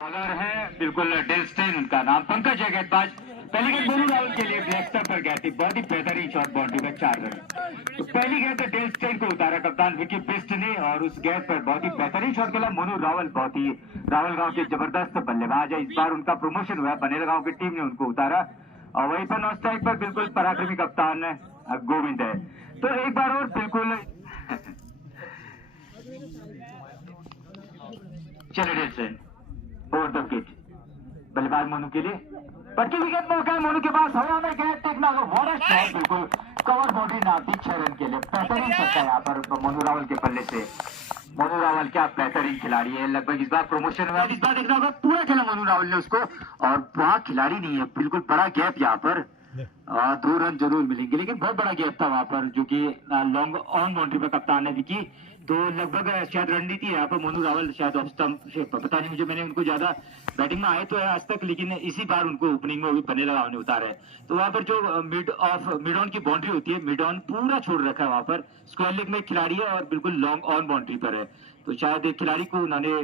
Bowler है बिल्कुल Dale Steyn उनका नाम, पंकज है गेंदबाज। पहली गेंद मोनू राहुल के लिए ब्लैक स्टंप पर गई थी, बहुत ही बेहतरीन शॉट, बाउंड्री में 4 रन। तो पहली गेंद डेल स्टेन को उतारा कप्तान विकी बिस्ट ने और उस गेंद पर बहुत ही बेहतरीन शॉट खेला मोनू रावल। बहुत ही रावल गांव के जबरदस्त बल्लेबाज है, इस बार उनका प्रमोशन हुआ है, बनेल गांव की टीम ने उनको उतारा। और वहीं पर नॉन स्ट्राइक पर बिल्कुल पराक्रमी कप्तान गोविंद है। तो एक बार और बिल्कुल चले Dale Steyn over the wicket, बल्लेबाज मोनू के लिए पटकी विकेट मौका है मोनू के पास, हवा में गेंद टेकना बड़ा शॉट, बिल्कुल कवर बाउंड्री नाती 6 रन के लिए। बेहतरीन छक्का यहाँ पर मोनू रावल के पल्ले से। मोनू रावल क्या बेहतरीन खिलाड़ी है, लगभग इस बार प्रमोशन हुआ, इस बार देखना होगा पूरा खेला मोनू रावल ने उसको, और वहाँ खिलाड़ी नहीं है, बिल्कुल बड़ा गैप यहाँ पर 2 रन जरूर मिलेंगे, लेकिन बहुत बड़ा गैप था वहां पर, जो कि लॉन्ग ऑन बाउंड्री पर कप्तान ने विकी। तो लगभग शायद रणनीति है यहाँ पर मोनू रावल शायद ऑफ स्टंप से, पता नहीं मुझे, मैंने उनको ज्यादा बैटिंग में आए तो है आज तक, लेकिन इसी बार उनको ओपनिंग में भी बनेल गांव ने उतारा है। तो वहां पर जो मिड ऑन की बाउंड्री होती है, मिड ऑन पूरा छोड़ रखा है वहां पर, स्क्वायर लेग में खिलाड़ी है और बिल्कुल लॉन्ग ऑन बाउंड्री पर है। तो शायद एक खिलाड़ी को उन्होंने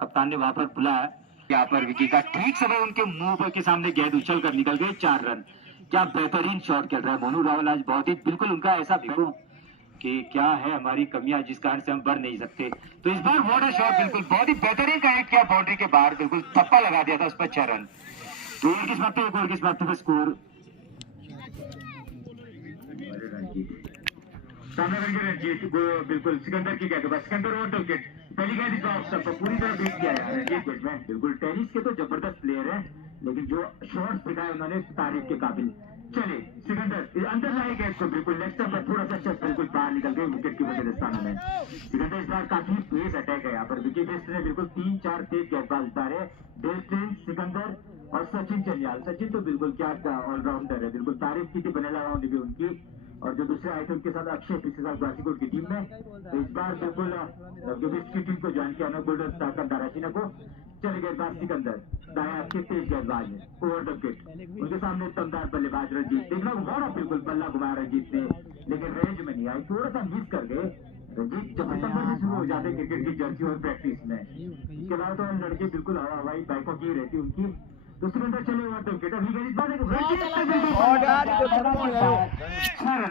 कप्तान ने वहां पर बुलाया यहाँ पर विकी का, ठीक समय उनके मुंह के सामने गेंद उछल कर निकल गई, 4 रन। क्या बेहतरीन शॉट खेल रहा है मोनू रावल आज, बहुत ही बिल्कुल उनका ऐसा देखो कि क्या है हमारी कमियां जिस कारण से हम बढ़ नहीं सकते। तो इस बार वाटर शॉट बिल्कुल बहुत ही बेहतरीन कनेक्ट किया बाउंड्री के बाहर, बिल्कुल थप्पा लगा दिया था उस पर 6 रन। तो एक इस बात एक और किस बात पर स्कोर सामने करके रंजीत बिल्कुल सिकंदर की गेंद, सिकंदर ओवर द विकेट, पहली गेंद इस ऑफ स्टंप पर पूरी तरह बीट किया है रंजीत बैट्समैन। बिल्कुल टेनिस के तो जबरदस्त प्लेयर है, लेकिन जो शॉट्स दिखाए उन्होंने तारीफ के काबिल। चले सिकंदर अंदर लाए गए इसको, बिल्कुल नेक्स्ट पर थोड़ा सा शॉट बिल्कुल बाहर निकल गए विकेट की वजह से। में सिकंदर इस बार काफी तेज अटैक है यहाँ पर, विकेट बेस्ट ने बिल्कुल 3-4 तेज गेंदबाज उतारे, डेल स्टेन, सिकंदर और सचिन चंदियाल। सचिन तो बिल्कुल क्या ऑलराउंडर है, बिल्कुल तारीफ की थी बनेला गांव ने भी उनकी, और जो दूसरे आए थे उनके साथ अक्षय पिछले साल ग्वासीकोट की टीम में। तो इस बार बिल्कुल की टीम को ज्वाइन किया गोल्डन स्टार का दाराशिना को। चले गेंदबाज सिकंदर दाया के तेज गेंदबाज है ओवर द विकेट, उनके सामने दमदार बल्लेबाज रंजीत, देखना घुमाना बिल्कुल बल्ला घुमाया रंजीत ने, लेकिन रेंज में नहीं आई, थोड़ा सा मिस कर गए रंजीत। जब सितंबर से शुरू हो जाते क्रिकेट की जर्सी और प्रैक्टिस में, इसके बाद तो लड़के बिल्कुल हवाई बाइकों की रहती उनकी। तो सिकंदर चले ओवर द विकेट, अभी गेंद इस बार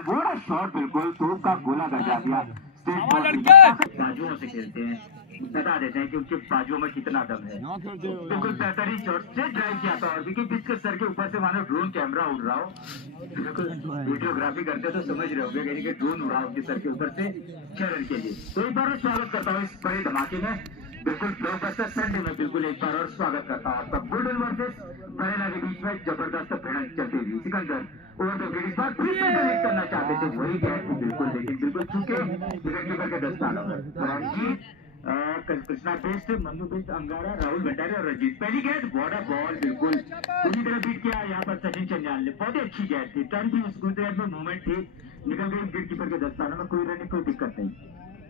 बड़ा शॉट, बिल्कुल तोप का गोला गजा दिया। बाजुओं से खेलते हैं, बता देते हैं कि उनके बाजुओं में कितना दम है। बिल्कुल बेहतरीन शॉट से ड्राइव किया था, और विकेट पिच के सर के ऊपर से मानो ड्रोन कैमरा उड़ रहा हो, बिल्कुल वीडियोग्राफी करते तो समझ रहे होंगे, यानी कि ड्रोन उड़ा उनके सर के ऊपर से 6 रन के लिए। तो एक बार और स्वागत करता हूँ इस बड़े धमाके में, बिल्कुल ब्लॉकबस्टर संडे में बिल्कुल एक बार और स्वागत करता हूँ आपका। बुलडन वर्सेस बरेला के बीच में जबरदस्त भिड़ंत चलती हुई, सिकंदर ओवर द विकेट, इस बार फिर से कनेक्ट करना चाहते थे, वही गैप थी बिल्कुल, लेकिन बिल्कुल चुके विकेट कीपर के 10 स्थानों पर कृष्णा बेस्ट, मन्नू बेस्ट, अंगारा, राहुल भंडारी और रंजीत। पहली गेंद बॉर्डर बॉल बिल्कुल पूरी तरह बीट किया यहाँ पर सचिन चंदियाल ने, बहुत ही अच्छी गेंद थी, टर्न थी, उस गेंद में मूवमेंट थी, निकल गई विकेट कीपर के 10 स्थानों में, कोई रन कोई दिक्कत नहीं।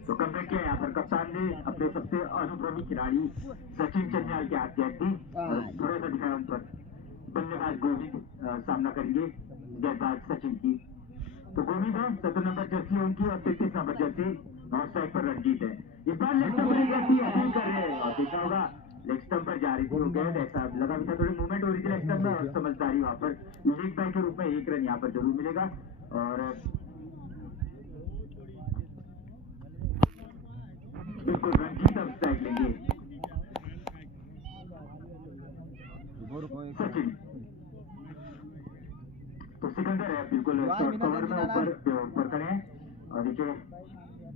तो कमबैक किया यहाँ पर कप्तान ने, अपने सबसे अनुभवी खिलाड़ी सचिन चंदियाल के हाथ गेंद थी, थोड़ा सा दिखाया उन पर, बल्लेबाज गोविंद सामना करेंगे गेंदबाज सचिन की। तो गोविंद है 17 नंबर जर्सी है उनकी, और 33 नंबर जर्सी नॉन स्ट्राइक पर रंजीत है। इस बार लेग स्टंप पर गई अपील कर रहे हैं, और देखा होगा लेग स्टंप पर जा रही थी वो गेंद, ऐसा लगा भी था थोड़ी मूवमेंट हो रही थी लेग स्टंप में, और समझदारी वहां पर लीग बाय के रूप में 1 रन यहाँ पर जरूर मिलेगा। और बिल्कुल रंजीत अब स्ट्राइक लेंगे, सचिन तो सिकंदर है बिल्कुल शॉर्ट कवर में ऊपर खड़े हैं, और नीचे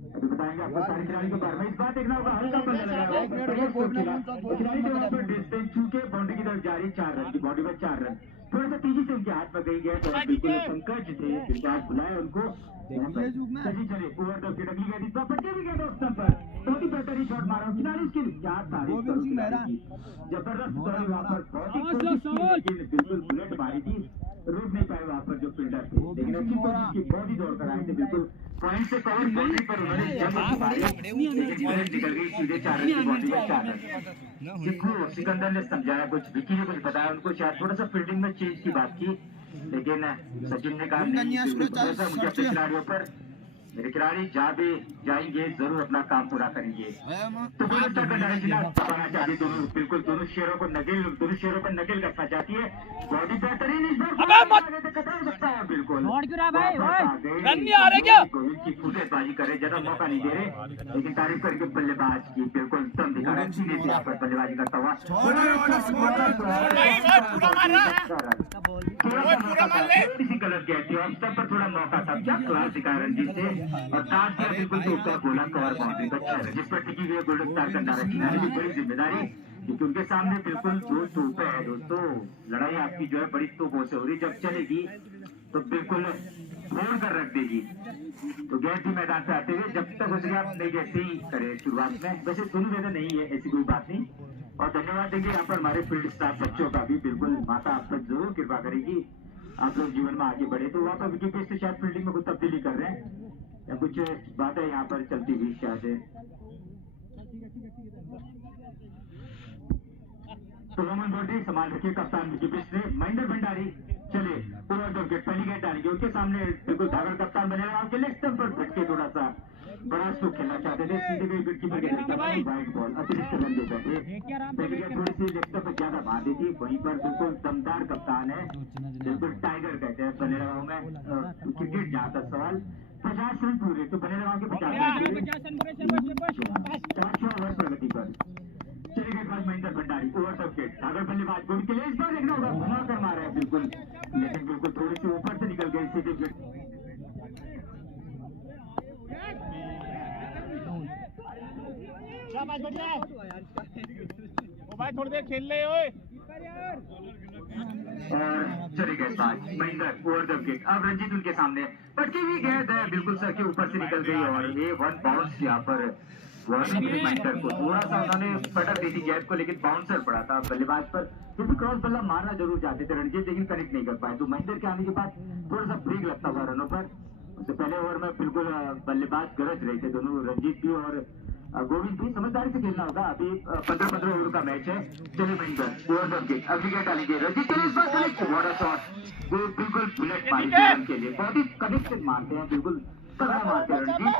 अभी बताएंगे आपको सारी खिलाड़ी के बारे में। इस बार देखना होगा हल्का बल्ला लगाया खिलाड़ी के वहां पर डिस्टेंस छूके बाउंड्री की तरफ जा रही, 4 रन की बाउंड्री पर 4 रन, थोड़ा सा तेजी से उनके हाथ में गई गया, तो बिल्कुल पंकज थे बिल्कुल बुलाए उनको। सचिन चले ओवर द विकेट, अगली गेंद इस बार बच्चे भी गेंद ऑफ स्टंप पर, बहुत ही बेहतरीन शॉट मारा खिलाड़ी, इसकी क्या तारीफ करूं खिलाड़ी की, जबरदस्त बॉल वहां पर, बहुत ही कोशिश की, लेकिन बिल्कुल बुलेट मारी थी, रोक नहीं पाए वहां पर जो फील्डर थे, लेकिन अच्छी कोशिश की, बहुत ही दौड़ कर आए थे, बिल्कुल पॉइंट से कवर बाउंड्री पर उन्होंने जंप मारी, लेकिन पॉइंट निकल गई सीधे 4 रन की बाउंड्री पर 4 रन। सिक्कू सिकंदर ने समझाया कुछ, विकी ने कुछ बताया उनको, शायद थोड़ा सा फील्डिंग में चेंज की बात की, लेकिन सचिन ने कहा मुझे अपने खिलाड़ियों पर मेरे खिलाड़ी जहाँ भी जाएंगे जरूर अपना काम पूरा करेंगे। तो दोनों बिल्कुल दोनों शेरों को नकेल कसना चाहती है। बॉडी बेहतरीन इस बार कटा सकता है बिल्कुल। रन नहीं आ रहे क्या? की फुटेबाजी करे, ज्यादा मौका नहीं दे रहे, लेकिन तारीफ करके बल्लेबाज की बिल्कुल दम दिखा रहे हैं सीधे से यहाँ पर बल्लेबाजी करता हुआ। किसी गलत गया थी और सब पर थोड़ा मौका था, क्या क्लास दिखाया रणजीत से और ताज पर बिल्कुल तो उसका गोला कवर बाउंड्री का अच्छा है, जिस पर टिकी हुई है गोल्डन स्टार का नारा किनारे की बड़ी जिम्मेदारी, क्योंकि उनके सामने बिल्कुल दो तोपें हैं दोस्तों। लड़ाई आपकी जो है बड़ी तोपों से हो रही, जब चलेगी तो बिल्कुल फोड़ कर रख देगी। तो गेंद भी मैदान पे आते हुए जब तक हो सके आप नहीं जैसे ही करें शुरुआत में, वैसे दोनों जगह नहीं है ऐसी कोई बात नहीं। और धन्यवाद देंगे यहाँ पर हमारे फील्ड स्टाफ बच्चों का भी, बिल्कुल माता आप तक जरूर कृपा करेगी, आप लोग जीवन में आगे बढ़े। तो वहाँ पर विकेट से शायद फील्डिंग में कुछ तब्दीली कर रहे हैं या कुछ बातें यहाँ पर चलती हुई शायद। तो रोमन बोल्टी संभाल रखिए कप्तान विकेट से महेंद्र भंडारी चले ओवर द विकेट, पहली गेंद डालेंगे उनके सामने बिल्कुल धागड़ कप्तान बनेगा, उनके लेग स्टंप पर भटके थोड़ा सा बड़ा स्ट्रोक खेलना चाहते थे, सीधे गए विकेट कीपर के वाइड बॉल अतिरिक्त रन दे बैठे। पहली गेंद थोड़ी सी लेग स्टंप पर ज्यादा मार दी थी, वहीं पर बिल्कुल दमदार कप्तान है, बिल्कुल टाइगर कहते हैं बने लगाओ में क्रिकेट जहाँ तक सवाल 50 रन पूरे, तो बने लगाओ के 50 ओवर प्रगति पर चले गए बाद Mahendra Bhandari over the wicket, धागड़ बल्लेबाज गोल के लिए इस बार देखना होगा, घुमा कर मारा है बिल्कुल, लेकिन बिल्कुल थोड़ी सी ऊपर से निकल गई सीधे विकेट। भाई थोड़ी देर खेल ले ओए। और चले गए बाज महेंद्र ओवर द विकेट। अब रंजीत उनके सामने पटकी हुई गेंद है, बिल्कुल सर के ऊपर से निकल गई और ये वन बाउंस यहाँ पर महेंद्र को थोड़ा सा उन्होंने पटक दी थी गेंद को, लेकिन बाउंसर पड़ा था बल्लेबाज पर, क्योंकि क्रॉस बल्ला मारना जरूर चाहते थे रणजीत, लेकिन कनेक्ट नहीं कर पाए। तो महेंद्र के आने के बाद थोड़ा सा ब्रेक लगता हुआ रनों पर। उससे पहले ओवर में बिल्कुल बल्लेबाज गरज रहे थे दोनों, रंजीत भी और गोविंद भी। समझदारी से खेलना होगा, अभी 15-15 ओवर का मैच है। चले महेंद्र ओवर द विकेट, अब विकेट डालेंगे रंजीत के लिए, इस बार कनेक्ट वाटर शॉट वो बिल्कुल बुलेट मारी के लिए बहुत ही कनेक्ट मारते हैं, बिल्कुल तगड़ा मारते हैं रणजीत,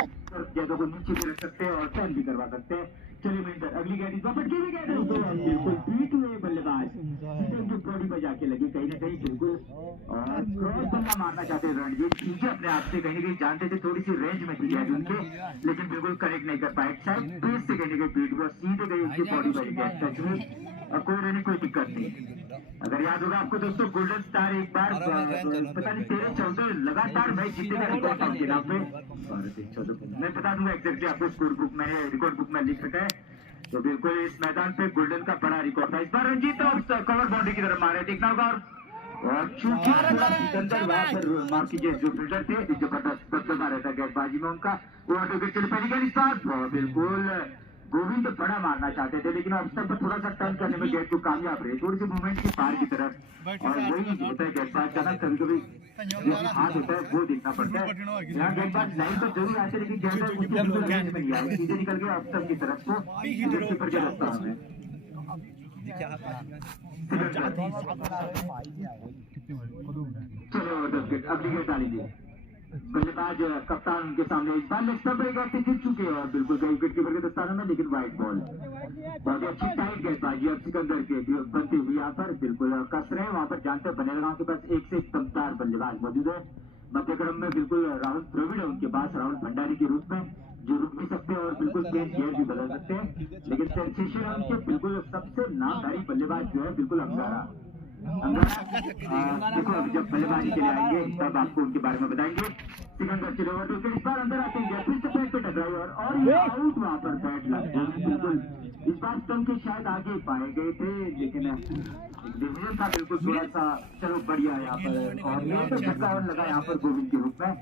गेंदों को नीचे भी रख सकते हैं और टर्न भी करवा सकते हैं। चलिए महेंद्र अगली गेंद इस बार पटकी हुई गेंद है, बिल्कुल बीट हुए बल्लेबाज उनकी बॉडी पर जाके लगी कहीं ना कहीं बिल्कुल, और क्रॉस बल्ला मारना चाहते रणजीत, पीछे अपने आप से कहीं ना कहीं जानते थे थोड़ी सी रेंज में थी गेंद उनके, लेकिन बिल्कुल कनेक्ट नहीं कर पाए, शायद पेस से कहीं ना कहीं बीट हुआ, सीधे गई उनकी बॉडी पर गेंद टच हुई और कोई दिक्कत नहीं। अगर याद होगा आपको दोस्तों, गोल्डन स्टार एक बार पता नहीं 13-14 लगातार मैच जीतने का रिकॉर्ड था उनके नाम पे, मैं बता दूंगा एग्जैक्टली आपको, स्कोर बुक में रिकॉर्ड बुक में लिख सका है। तो बिल्कुल इस मैदान पे गोल्डन का बड़ा रिकॉर्ड था। इस बार रंजीत और कवर बाउंड्री की तरफ मारे, देखना होगा और चूंकि सिकंदर वहां पर माफ कीजिए जो फील्डर थे जबरदस्त बदलता रहता गेंदबाजी में उनका, वो पहली गेंद इस बार बिल्कुल गोविंद बड़ा मारना चाहते थे, लेकिन अवसर पर थोड़ा सा टर्न करने में गेंद को कामयाब रहे, थोड़ी सी मूवमेंट की पार की तरफ, और वही होता है गेंदबाज का ना कभी कभी जो हाथ होता है वो देखना पड़ता है। यहाँ गेंदबाज लाइन पर जरूर आते, लेकिन गेंद नहीं आए, सीधे निकल गए अवसर की तरफ को कीपर के रास्ता में। चलो अगली गेंद डालेंगे, बल्लेबाज कप्तान उनके सामने इस बार लेग स्टंप पर जीत चुके हैं और बिल्कुल गई विकेट कीपर के दस्ताने में, लेकिन वाइड बॉल बहुत ही अच्छी टाइट गेंदबाजी अब सिकंदर के बनती हुई यहाँ पर बिल्कुल कस रहे हैं। वहाँ पर जानते हैं बने लगाओ के पास एक से एक दमदार बल्लेबाज मौजूद है, मध्यक्रम में बिल्कुल राहुल द्रविड़ है उनके पास, राहुल भंडारी के रूप में जो रुक भी सकते हैं और बिल्कुल तेज गेंद भी बदल सकते हैं, लेकिन सेंसेशन है उनके बिल्कुल सबसे नामधारी बल्लेबाज जो है बिल्कुल अंगारा। देखो अभी जब बल्लेबाजी के लिए आएंगे तब आपको उनके बारे में बताएंगे। सिकंदर चले ओवर तो इस बार अंदर आते हैं, फिर से बैट पे टकराई और ये आउट वहां पर बैट लग गई बिल्कुल। इस बार स्टंप के शायद आगे पाए गए थे, लेकिन डिवीजन था बिल्कुल थोड़ा सा, चलो बढ़िया यहाँ पर, और ये तो झटका और लगा यहाँ पर गोविंद के रूप में,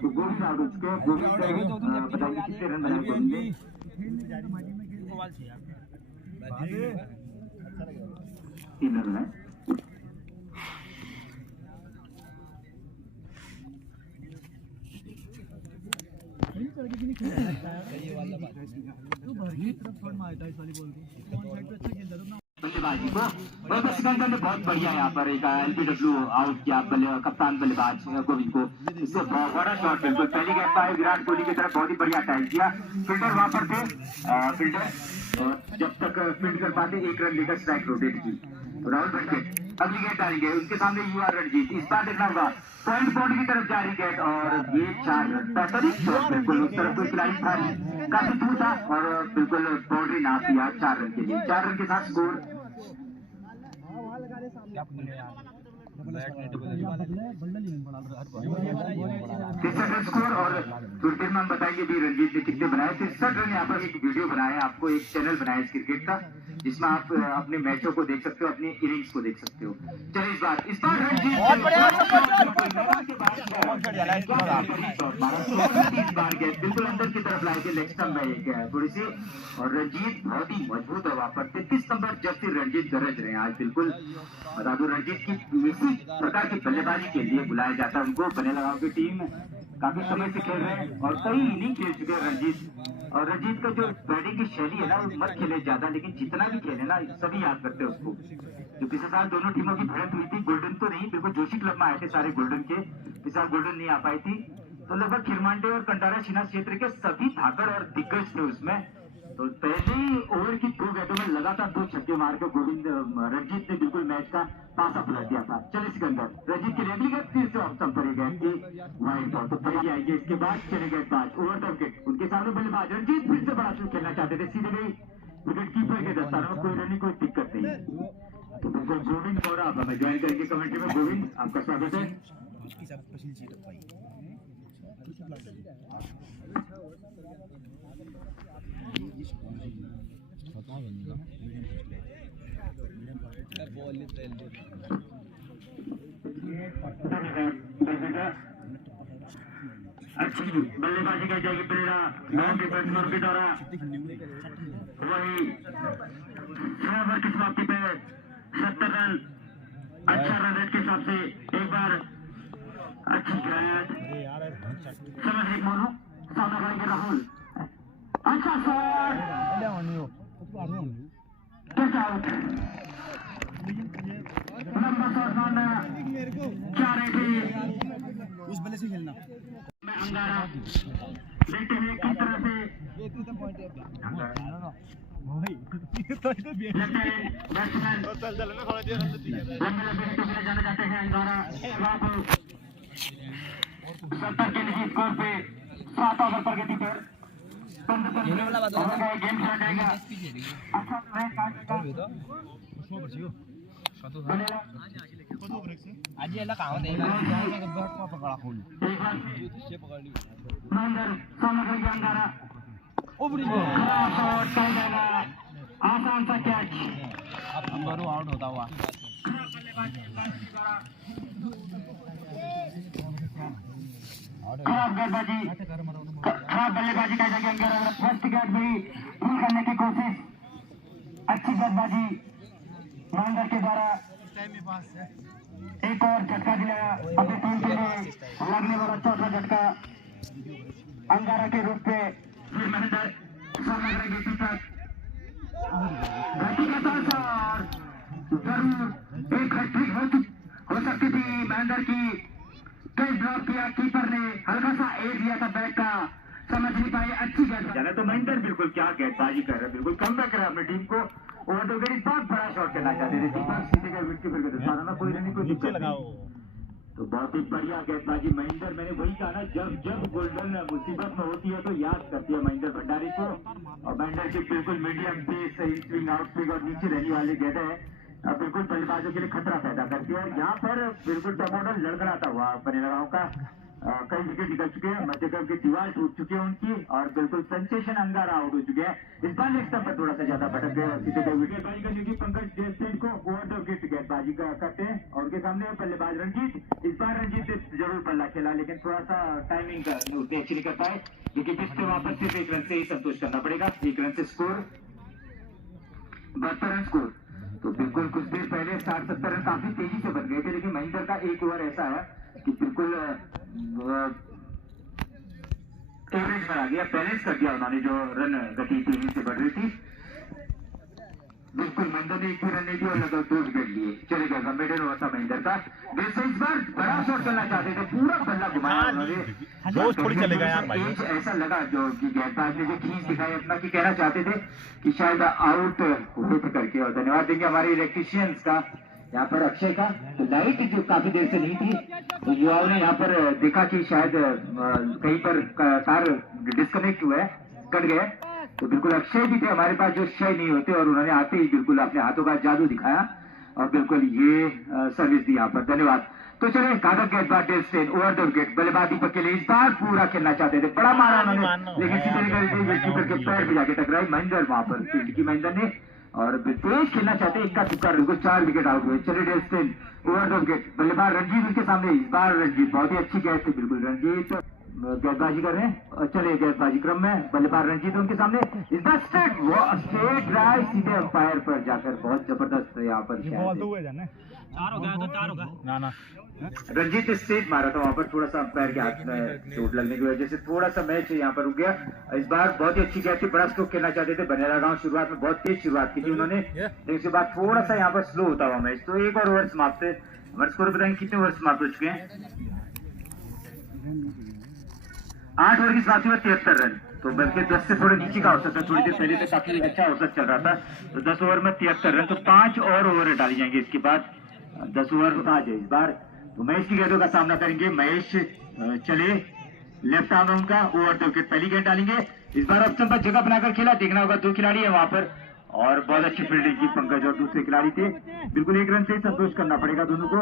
तो गोविंद आउट उसके गोविंद बताइए कितने रन बनाए गोविंद ने? 3 रन बनाए। बल्लेबाजी को। वैभव सिकंदर ने बहुत बढ़िया यहाँ पर एक एलबीडब्ल्यू आउट किया कप्तान बल्लेबाज गोविंद को। इससे बहुत बड़ा शॉट बिल्कुल पहली गेंद पर विराट कोहली की तरफ बहुत ही बढ़िया अटैक किया। फील्डर वहां पर थे, फील्डर जब तक फील्ड कर पाते 1 रन लेकर स्ट्राइक रोटेट की। राहुल भटके अगली गेंद डालेंगे, उसके सामने युवा रणजीत। इस बार देखना होगा पॉइंट बोर्ड की तरफ जारी गेंद और ये 4 रन बेहतरीन शॉट बिल्कुल। उस तरफ कोई खिलाड़ी था काफी दूर था और बिल्कुल बाउंड्री ना किया 4 रन के लिए। 4 रन के साथ स्कोर स्कोर और थोड़ी में हम बताएंगे भी रणजीत ने कितने बनाए। 63 रन यहाँ पर एक वीडियो बनाया, आपको एक चैनल बनाया इस क्रिकेट का, जिसमें आप अपने मैचों को देख सकते हो, अपनी इनिंग्स को देख सकते हो। चलिए इस बार रणजीत बिल्कुल अंदर की तरफ लाए लेग स्टंप में थोड़ी सी, और रणजीत बहुत ही मजबूत है वहां पर। 33 नंबर जर्सी रणजीत गरज रहे हैं आज बिल्कुल। बता दूं रणजीत की इसी प्रकार की बल्लेबाजी के लिए बुलाया जाता है उनको। बने लगाओ की टीम काफी समय से खेल रहे हैं और कई इनिंग खेल चुके हैं रणजीत। और रणजीत का जो बैटिंग की शैली है ना, वो मत खेले ज्यादा, लेकिन जितना भी खेले ना सभी याद करते हैं उसको। जो पिछले साल दोनों टीमों की भिड़ंत हुई थी, गोल्डन तो नहीं, बिल्कुल जोशी क्लब में आए थे सारे गोल्डन के, इस साल गोल्डन नहीं आ पाई थी, तो लगभग खिरमांडे और कंटारा शिना क्षेत्र के सभी धाकड़ और दिग्गज थे उसमें। तो पहले ओवर की 2 गेंदों में लगातार 2 छक्के मार के गोविंद रणजीत ने बिल्कुल मैच का पासा पलट दिया था। चलिए सिकंदर रणजीत की अगली गेंद फिर से ऑफ स्टंप पर गई वाइड बॉल, तो पहले आएगी। इसके बाद चले गेंदबाज ओवर द विकेट, उनके सामने बल्लेबाज रणजीत फिर से बड़ा शॉट खेलना चाहते थे, सीधे गई विकेट कीपर के दस्ताने में, कोई रन कोई दिक्कत नहीं। तो बिल्कुल गोविंद मोरा आप हमें ज्वाइन करेंगे कमेंट्री में। गोविंद आपका स्वागत है। अच्छी बल्लेबाजी की जाएगी प्रेरणा के बैट्समैन के द्वारा। वही ओवर की समाप्ति पे 70 रन, अच्छा रन रेट के हिसाब से। एक बार अच्छी गेंद समझ एक मोनू सामने करेंगे राहुल, अच्छा शॉट, टच आउट। लंबा शॉट मारना क्या रहे थे उस बल्ले से खेलना मैं अंगारा देखते हैं किस तरह से बैट्समैन लंबे जाना चाहते हैं। अंगारा 70 के लिए स्कोर पे 7 ओवर पर गति पर गेम खेला जाएगा। आज याला काम देगा पकड़ा खोल महेंद्र सामने करेंगे अंगारा, आसान सा कैच, अंगारू आउट होता हुआ। खराब गेंदबाजी, खराब बल्लेबाजी का जाएगा अंगारा। फर्स्ट कैच भी पूरी करने की कोशिश, अच्छी गेंदबाजी महेंद्र के द्वारा। एक और झटका दिया अपनी टीम के लिए, लगने वाला चौथा झटका अंगारा के रूप पे। फिर महेंद्र सामने करेंगे जरूर एक हैट्रिक हो सकती थी महेंद्र की। कई ड्रॉप किया, कीपर ने हल्का सा एज दिया था बैट का, समझ नहीं पाए। अच्छी गेंद तो महेंद्र बिल्कुल क्या गेंदबाजी कर रहे हैं, बिल्कुल कम बैक रहा है अपनी टीम को। और तो इस बार बड़ा शॉट करना चाहते थे, सीधे का विकेट कीपर के दस्ताने में, कोई रन कोई दिक्कत नहीं। तो बहुत ही बढ़िया गेंदबाजी महेंद्र। मैंने वही कहा ना, जब गोल्डन मुसीबत में होती है तो याद करती है महेंद्र भंडारी को। और महेंद्र की बिल्कुल मीडियम पेस, सही स्विंग, आउट स्विंग और नीचे रहने वाली गेंद है, बिल्कुल बल्लेबाजों के लिए खतरा पैदा करती है। और यहाँ पर बिल्कुल टॉप ऑर्डर लड़खड़ाता हुआ बने लगाओ का कई विकेट निकल चुके हैं, मध्यक्रम की दीवार टूट चुकी है उनकी, और बिल्कुल सेंसेशन अंगारा आउट हो चुके हैं। इस बार लेग स्टंप पर थोड़ा सा ज्यादा भटक गए और सीधे विकेटबाजी करने की पंकज जयसेन को ओवर द विकेट गेंदबाजी करते हैं। और उनके सामने बल्लेबाज रंजीत। इस बार रंजीत ने जरूर बल्ला खेला, लेकिन थोड़ा सा टाइमिंग का उतने अच्छी नहीं कर पाए, क्योंकि पिछले वापस सिर्फ 1 रन से ही संतोष करना पड़ेगा। 1 रन से स्कोर 72 रन स्कोर। तो बिल्कुल कुछ देर पहले 60-70 रन काफी तेजी से बन गए थे, लेकिन महेंद्र का एक ओवर ऐसा है कि बिल्कुल एवरेज पर आ गया, बैलेंस कर दिया उन्होंने जो रन गति तेजी से बढ़ रही थी। बिल्कुल महेंद्र ने एक भी रन नहीं दिया और लगभग 2 विकेट लिए। चले गए मिडिल ओवर था महेंद्र का। वैसे इस बार बड़ा शॉट करना चाहते थे, पूरा बल्ला घुमाया उन्होंने। जोश थोड़ी चलेगा यार भाई। ऐसा लगा जो कि गेंदबाज ने जो खींच दिखाई अपना कि कहना चाहते थे कि शायद आउट हुए थे करके। और धन्यवाद देंगे हमारे इलेक्ट्रीशियंस का, यहाँ पर अक्षय का। तो लाइट जो काफी देर से नहीं थी, तो युवाओं ने यहाँ पर देखा कि शायद कहीं पर तार डिस्कनेक्ट हुआ है, कट गया। तो बिल्कुल अक्षय भी थे हमारे पास जो क्षय नहीं होते, और उन्होंने आते ही बिल्कुल अपने हाथों का जादू दिखाया और बिल्कुल ये सर्विस दी यहाँ पर। धन्यवाद। तो चले घातक गेंदबाज Dale Steyn over the wicket, बल्लेबाज दीपक के लिए इस बार पूरा खेलना चाहते थे, बड़ा मारा उन्होंने, लेकिन विकेट के पैर पे जाके टकराई महेंद्र वहां पर फील्ड की महेंद्र ने, और तेज खेलना चाहते इक्का तुक्का, बिल्कुल 4 विकेट आउट हुए। चले Dale Steyn over the wicket, बल्लेबाज रंजीत उनके सामने। इस बार रंजीत बहुत ही अच्छी गेंद थी, बिल्कुल रंजीत गेंदबाजी कर रहे हैं। चले गेंदबाजी क्रम में बल्लेबाज रंजीत उनके सामने। इस बार स्ट्रेट ड्राइव सीधे अंपायर पर जाकर बहुत जबरदस्त यहाँ पर ना रंजीत स्ट्रेट मारा था वहां पर, थोड़ा सा अंपायर के हाथ में चोट लगने की वजह से थोड़ा सा मैच यहाँ पर रुक गया। इस बार बहुत ही अच्छी गेंद थी, बड़ा स्ट्रोक खेलना चाहते थे बनेरा गांव। शुरुआत में बहुत तेज शुरुआत की थी उन्होंने, लेकिन उसके बाद थोड़ा सा यहाँ पर स्लो होता हुआ मैच। तो एक और ओवर समाप्त है। हमारे स्कोर बताएंगे कितने ओवर समाप्त हो चुके हैं। 8 ओवर की समाप्ति में 73 रन, तो बल्कि 10 से थोड़े नीचे का औसत है। थोड़ी देर पहले से काफी अच्छा औसत चल रहा था। तो 10 ओवर में 73 रन, तो 5 और ओवर डाली जाएंगे इसके बाद। 10 ओवर आ जाए इस बार। तो महेश की गेंदों का सामना करेंगे। महेश चले लेफ्ट आर्म उनका ओवर द विकेट, पहली गेंद डालेंगे। इस बार ऑप्शन पर जगह बनाकर खेला, देखना होगा 2 खिलाड़ी है वहां पर, और बहुत अच्छी फील्डिंग की पंकज और दूसरे खिलाड़ी थे। बिल्कुल 1 रन से ही संतोष करना पड़ेगा दोनों को।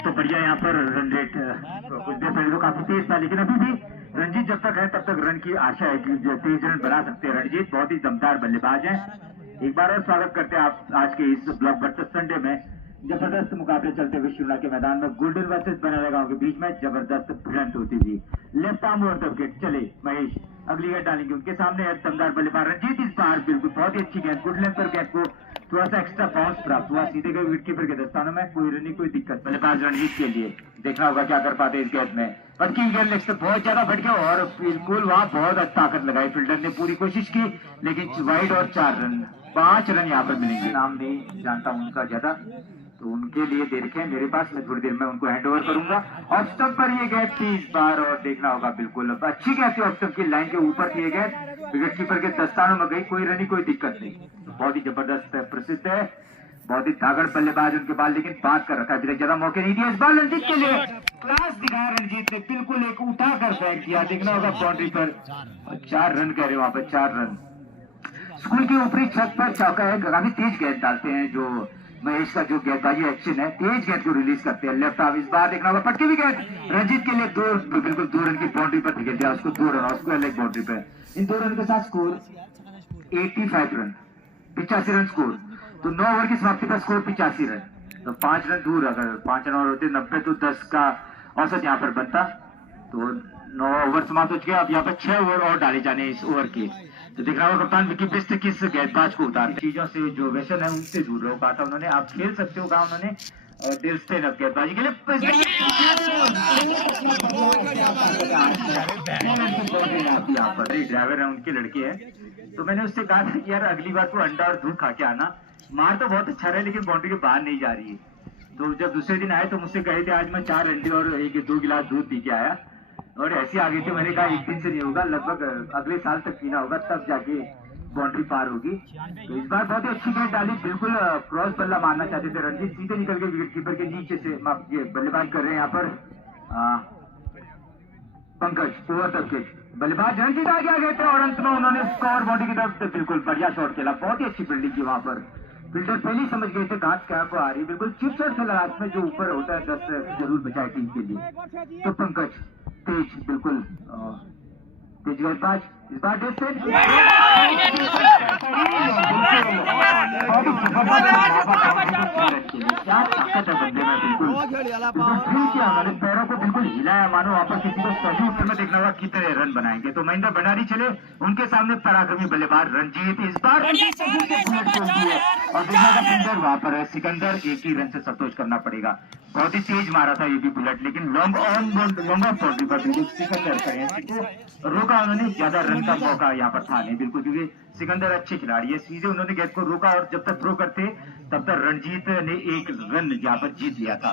तो बढ़िया यहाँ पर रन रेट कुछ देर पहले तो काफी तेज था, लेकिन अभी भी रंजीत जब तक है तब तक रन की आशा है कि जो 23 रन बना सकते हैं। रंजीत बहुत ही दमदार बल्लेबाज हैं। एक बार और स्वागत करते हैं आप आज के इस ब्लॉकबस्टर संडे में। जबरदस्त मुकाबले चलते हुए शिमला के मैदान में गोल्डन वर्सेस बनेरा गांव के बीच में जबरदस्त भिड़ंत होती थी। Left arm over the wicket, चले महेश अगली गेंद डालेंगे उनके सामने है दमदार बल्लेबाज रंजीत। इस बार बिल्कुल बहुत ही अच्छी गेंद, गुड लेंथ पर गेंद को थोड़ा सा एक्स्ट्रा बाउंस प्राप्त हुआ, सीधे गए विकेट कीपर के दस्तानों में। कोई रन कोई दिक्कत बल्लेबाज रणजीत के लिए, देखना होगा क्या कर पाते इस गेंद में। पटकी गेंद लेग से बहुत ज्यादा बढ़ गया और बिल्कुल वहां बहुत ताकत लगाई, फील्डर ने पूरी कोशिश की, लेकिन वाइड और 4 रन 5 रन यहाँ पर मिलेंगे। नाम नहीं जानता हूं उनका ज्यादा, तो उनके लिए दे रखे हैं मेरे पास, मैं थोड़ी देर में उनको हैंड ओवर करूंगा। ऑफ स्टंप पर ये गेंद थी इस बार, और देखना होगा बिल्कुल अच्छी गेंद थी, ऑफ स्टंप की लाइन के ऊपर थी ये गेंद, विकेट कीपर के दस्तानों में गई, कोई रन कोई दिक्कत नहीं। तो बहुत ही जबरदस्त प्रसिद्ध है, बहुत ही धागड़ बल्लेबाज उनके बाद, लेकिन बात कर रखा है, अभी तक ज्यादा मौके नहीं दिए। इस बार रंजीत के लिए क्लास दिखाया रंजीत ने, बिल्कुल एक उठा कर फेंक दिया, देखना होगा बाउंड्री पर। 4 रन कह रहे वहां पर, 4 रन। स्कूल की ऊपरी छत पर चौका है, काफी तेज गेंद डालते हैं जो महेश का जो गेंदबाजी एक्शन है, तेज गेंद को रिलीज करते हैं लेफ्ट आर्म। इस बार देखना होगा पटके भी गेंद रंजीत के लिए बिल्कुल 2 रन की बाउंड्री पर निकल दिया उसको, 2 रन और स्क्वायर लेग बाउंड्री पे। इन 2 रन के साथ स्कोर 85 रन, 85 रन स्कोर। तो 9 ओवर की समाप्ति पर स्कोर 85 रन, तो 5 रन दूर, अगर 5 रन और होते 90 तो 10 का औसत यहाँ पर बनता। तो 9 ओवर समाप्त हो चुके, अब यहाँ पर 6 ओवर और डाले जाने इस ओवर के। तो देख रहा होगा कप्तान विकी बिस्ट किस गेंदबाज को उतारते चीजों से जो व्यसन है उनसे दूर रहो, कहा था उन्होंने। आप खेल सकते हो कहा उन्होंने, और दिल से गेंदबाजी के लिए यहाँ पर ड्राइवर है उनके लड़के हैं। तो मैंने उससे कहा था कि यार अगली बार तो अंडा और दूध खा के आना, मार तो बहुत अच्छा रहा लेकिन बाउंड्री के बाहर नहीं जा रही है। तो जब दूसरे दिन आए तो मुझसे कहे थे आज मैं 4 अंडे और 2 गिलास दूध पी के आया, और ऐसे आगे थे। मैंने कहा एक दिन से नहीं होगा, लगभग अगले साल तक पीना होगा, तब जाके बाउंड्री पार होगी। तो इस बार बहुत ही अच्छी गेंद डाली, बिल्कुल क्रॉस बल्ला मारना चाहते थे रंजीत, सीधे निकल गए विकेट कीपर के नीचे से। ये बल्लेबाज कर रहे हैं यहाँ पर पंकज ओवर द विकेट, बल्लेबाज रंजीत आगे आ गए थे और अंत में उन्होंने स्कोर बाउंड्री की तरफ बिल्कुल बढ़िया शॉट खेला, बहुत ही अच्छी फील्डिंग की वहां पर। फील्डर पहले ही समझ गए थे घास क्या को आ रही, बिल्कुल चिप शॉट खेला लास्ट में, जो ऊपर होता है 10 जरूर बचाए टीम के लिए। तो पंकज तेज, बिल्कुल तेज गेंदबाज, इस बार क्या ताकत है बंदे में, बिल्कुल उन्होंने पैरों को बिल्कुल हिलाया मानो वापस किसी को सभी उत्तर में देखना होगा कितने रन बनाएंगे। तो महेंद्र भंडारी चले, उनके सामने पराक्रमी बल्लेबाज रंजीत, इस बार और देखना का फिल्डर वहां पर है सिकंदर, 1 ही रन से संतोष करना पड़ेगा। बहुत ही तेज मारा था ये भी बुलेट, लेकिन लॉन्ग ऑफ बाउंड्री पर बिल्कुल सिकंदर करें रोका उन्होंने, ज्यादा रन का मौका यहाँ पर था नहीं बिल्कुल, क्योंकि सिकंदर अच्छे खिलाड़ी है, सीधे उन्होंने गेंद को रोका और जब तक थ्रो करते तब तक रणजीत ने एक रन यहाँ पर जीत लिया था।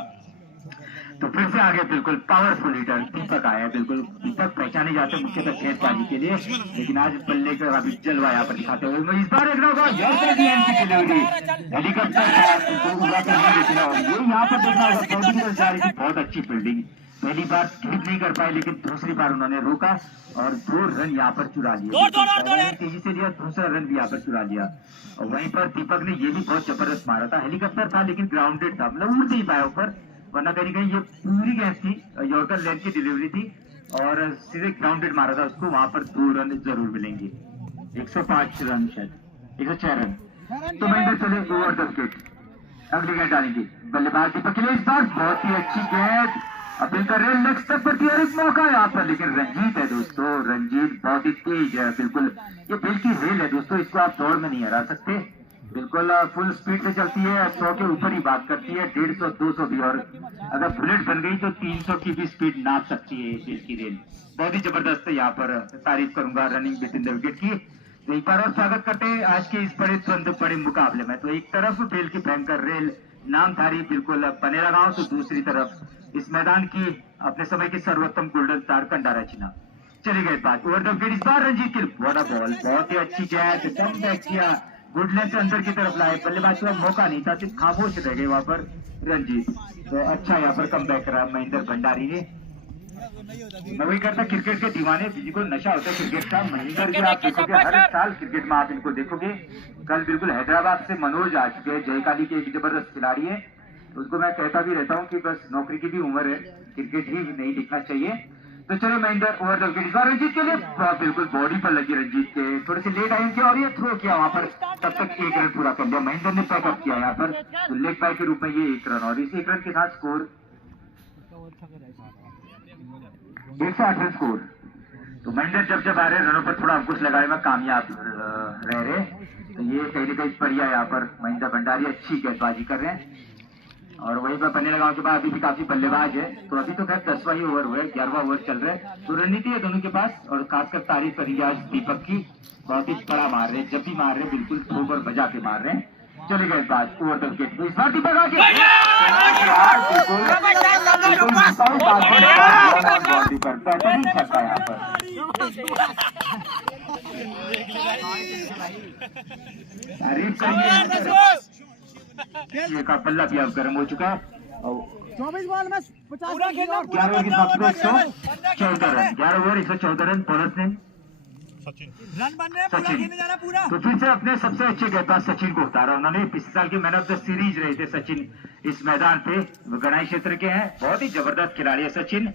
तो फिर से आगे बिल्कुल पावरफुल हिटर दीपक आया। बिल्कुल दीपक पहचाने जाते मुख्यतः गेंदबाजी के लिए, लेकिन आज बल्ले का अभी जलवा यहाँ पर दिखाते हुए इस बार डिलीवरी हेलीकॉप्टर ये यहाँ पर देखना होगा। बहुत अच्छी फील्डिंग, पहली बार हिट नहीं कर पाए लेकिन दूसरी बार उन्होंने रोका और 2 रन यहाँ पर चुरा लिए, तेजी से लिया, दूसरा रन भी यहाँ पर चुरा लिया। और वहीं पर दीपक ने ये भी बहुत जबरदस्त मारा था, हेलीकॉप्टर था लेकिन ग्राउंडेड था, मतलब उड़ नहीं पाया ऊपर, वरना कहीं कहीं ये पूरी गेंद थी, यॉर्कर लेंथ की डिलीवरी थी और सीधे ग्राउंडेड मारा था उसको, वहां पर 2 रन जरूर मिलेंगे। 105 रन शायद 106 रन। तो महेंद्र चले ओवर द विकेट, अगली गेंद डालेंगे बल्लेबाज दीपक के लिए। इस बार बहुत ही अच्छी गेंद, अपील कर रहे लेग स्टंप पर किया, एक मौका है यहाँ पर, लेकिन रंजीत है दोस्तों, रंजीत बहुत ही तेज है। बिल्कुल ये बिल की रेल है दोस्तों, इसको आप दौड़ में नहीं हरा सकते। बिल्कुल फुल स्पीड से चलती है, 100 के ऊपर ही बात करती है, 150 200 भी, और अगर बुलेट बन गई तो 300 की भी स्पीड नाप सकती है बिल की रेल। बहुत ही जबरदस्त है, यहाँ पर तारीफ करूंगा रनिंग बिटवीन द विकेट की। तो एक बार और स्वागत करते हैं आज के इस बड़े मुकाबले में। तो एक तरफ बेल की भयंकर रेल नामधारी बिल्कुल बनेरा गांव, तो दूसरी तरफ इस मैदान की अपने समय की सर्वोत्तम गोल्डन स्टार कंडारा चिना। चली गई बात ओवर द विकेट, इस बार रंजीत की बड़ा बॉल, बहुत ही अच्छी गेंद, कम बैक किया, गुड लेंथ से अंदर की तरफ लाए, बल्लेबाज का मौका नहीं था, सिर्फ खामोश रह गए वहां पर रंजीत। तो अच्छा यहाँ पर कम बैक करा महेंद्र भंडारी ने। मैं वही करता, क्रिकेट के दीवाने जिनको नशा होता है क्रिकेट का, महेंद्र जी आप देखोगे हर साल क्रिकेट में आप इनको देखोगे। कल बिल्कुल हैदराबाद से मनोज आ चुके हैं, जयकाली के एक जबरदस्त खिलाड़ी है, उसको मैं कहता भी रहता हूँ कि बस नौकरी की भी उम्र है, क्रिकेट ही नहीं दिखना चाहिए। तो चलो Mahendra over the wicket, Ranjit के लिए बिल्कुल बॉडी पर लगी रंजीत के, थोड़े से लेट आए और ये थ्रो किया वहां पर, तब तक 1 रन पूरा कर लिया। महेंद्र ने पैकअप किया यहाँ पर, तो लेग बाय के रूप में ये 1 रन, और इस 1 रन के साथ स्कोर 108 रन स्कोर। तो महेंद्र जब आ रहे रनों पर थोड़ा अंकुश लगाने में कामयाब रह रहे, तो ये कहीं ना कहीं बढ़िया यहाँ पर महेंद्र भंडारी अच्छी गेंदबाजी कर रहे हैं। और वहीं पर बनेरा गांव के बाद अभी भी काफी बल्लेबाज है, तो अभी तो खैर 10वां ही ओवर हुआ है, 11वां ओवर चल रहा है, तो रणनीति है दोनों के पास। और खासकर तारीफ करेंगे आज दीपक की, बहुत ही बड़ा मार रहे हैं, जब भी मार रहे हैं बिल्कुल ठोक और बजा के मार रहे हैं। चले गए बात ओवर द विकेट, इस बार दीपक आगे यहाँ पर ये का पल्ला भी अब गर्म हो चुका है। 24 बॉल में 50 11 ओवर की समाप्ति में 114 रन, 11 ओवर 114 रन। बोनस ने रन बन रहे हैं, पूरा खेलने जाना पूरा। तो फिर से अपने सबसे अच्छे गेंदबाज सचिन को उतारा उन्होंने, पिछले साल के मैन ऑफ द सीरीज रहे थे सचिन इस मैदान पे, गणाई क्षेत्र के हैं, बहुत ही जबरदस्त खिलाड़ी है सचिन।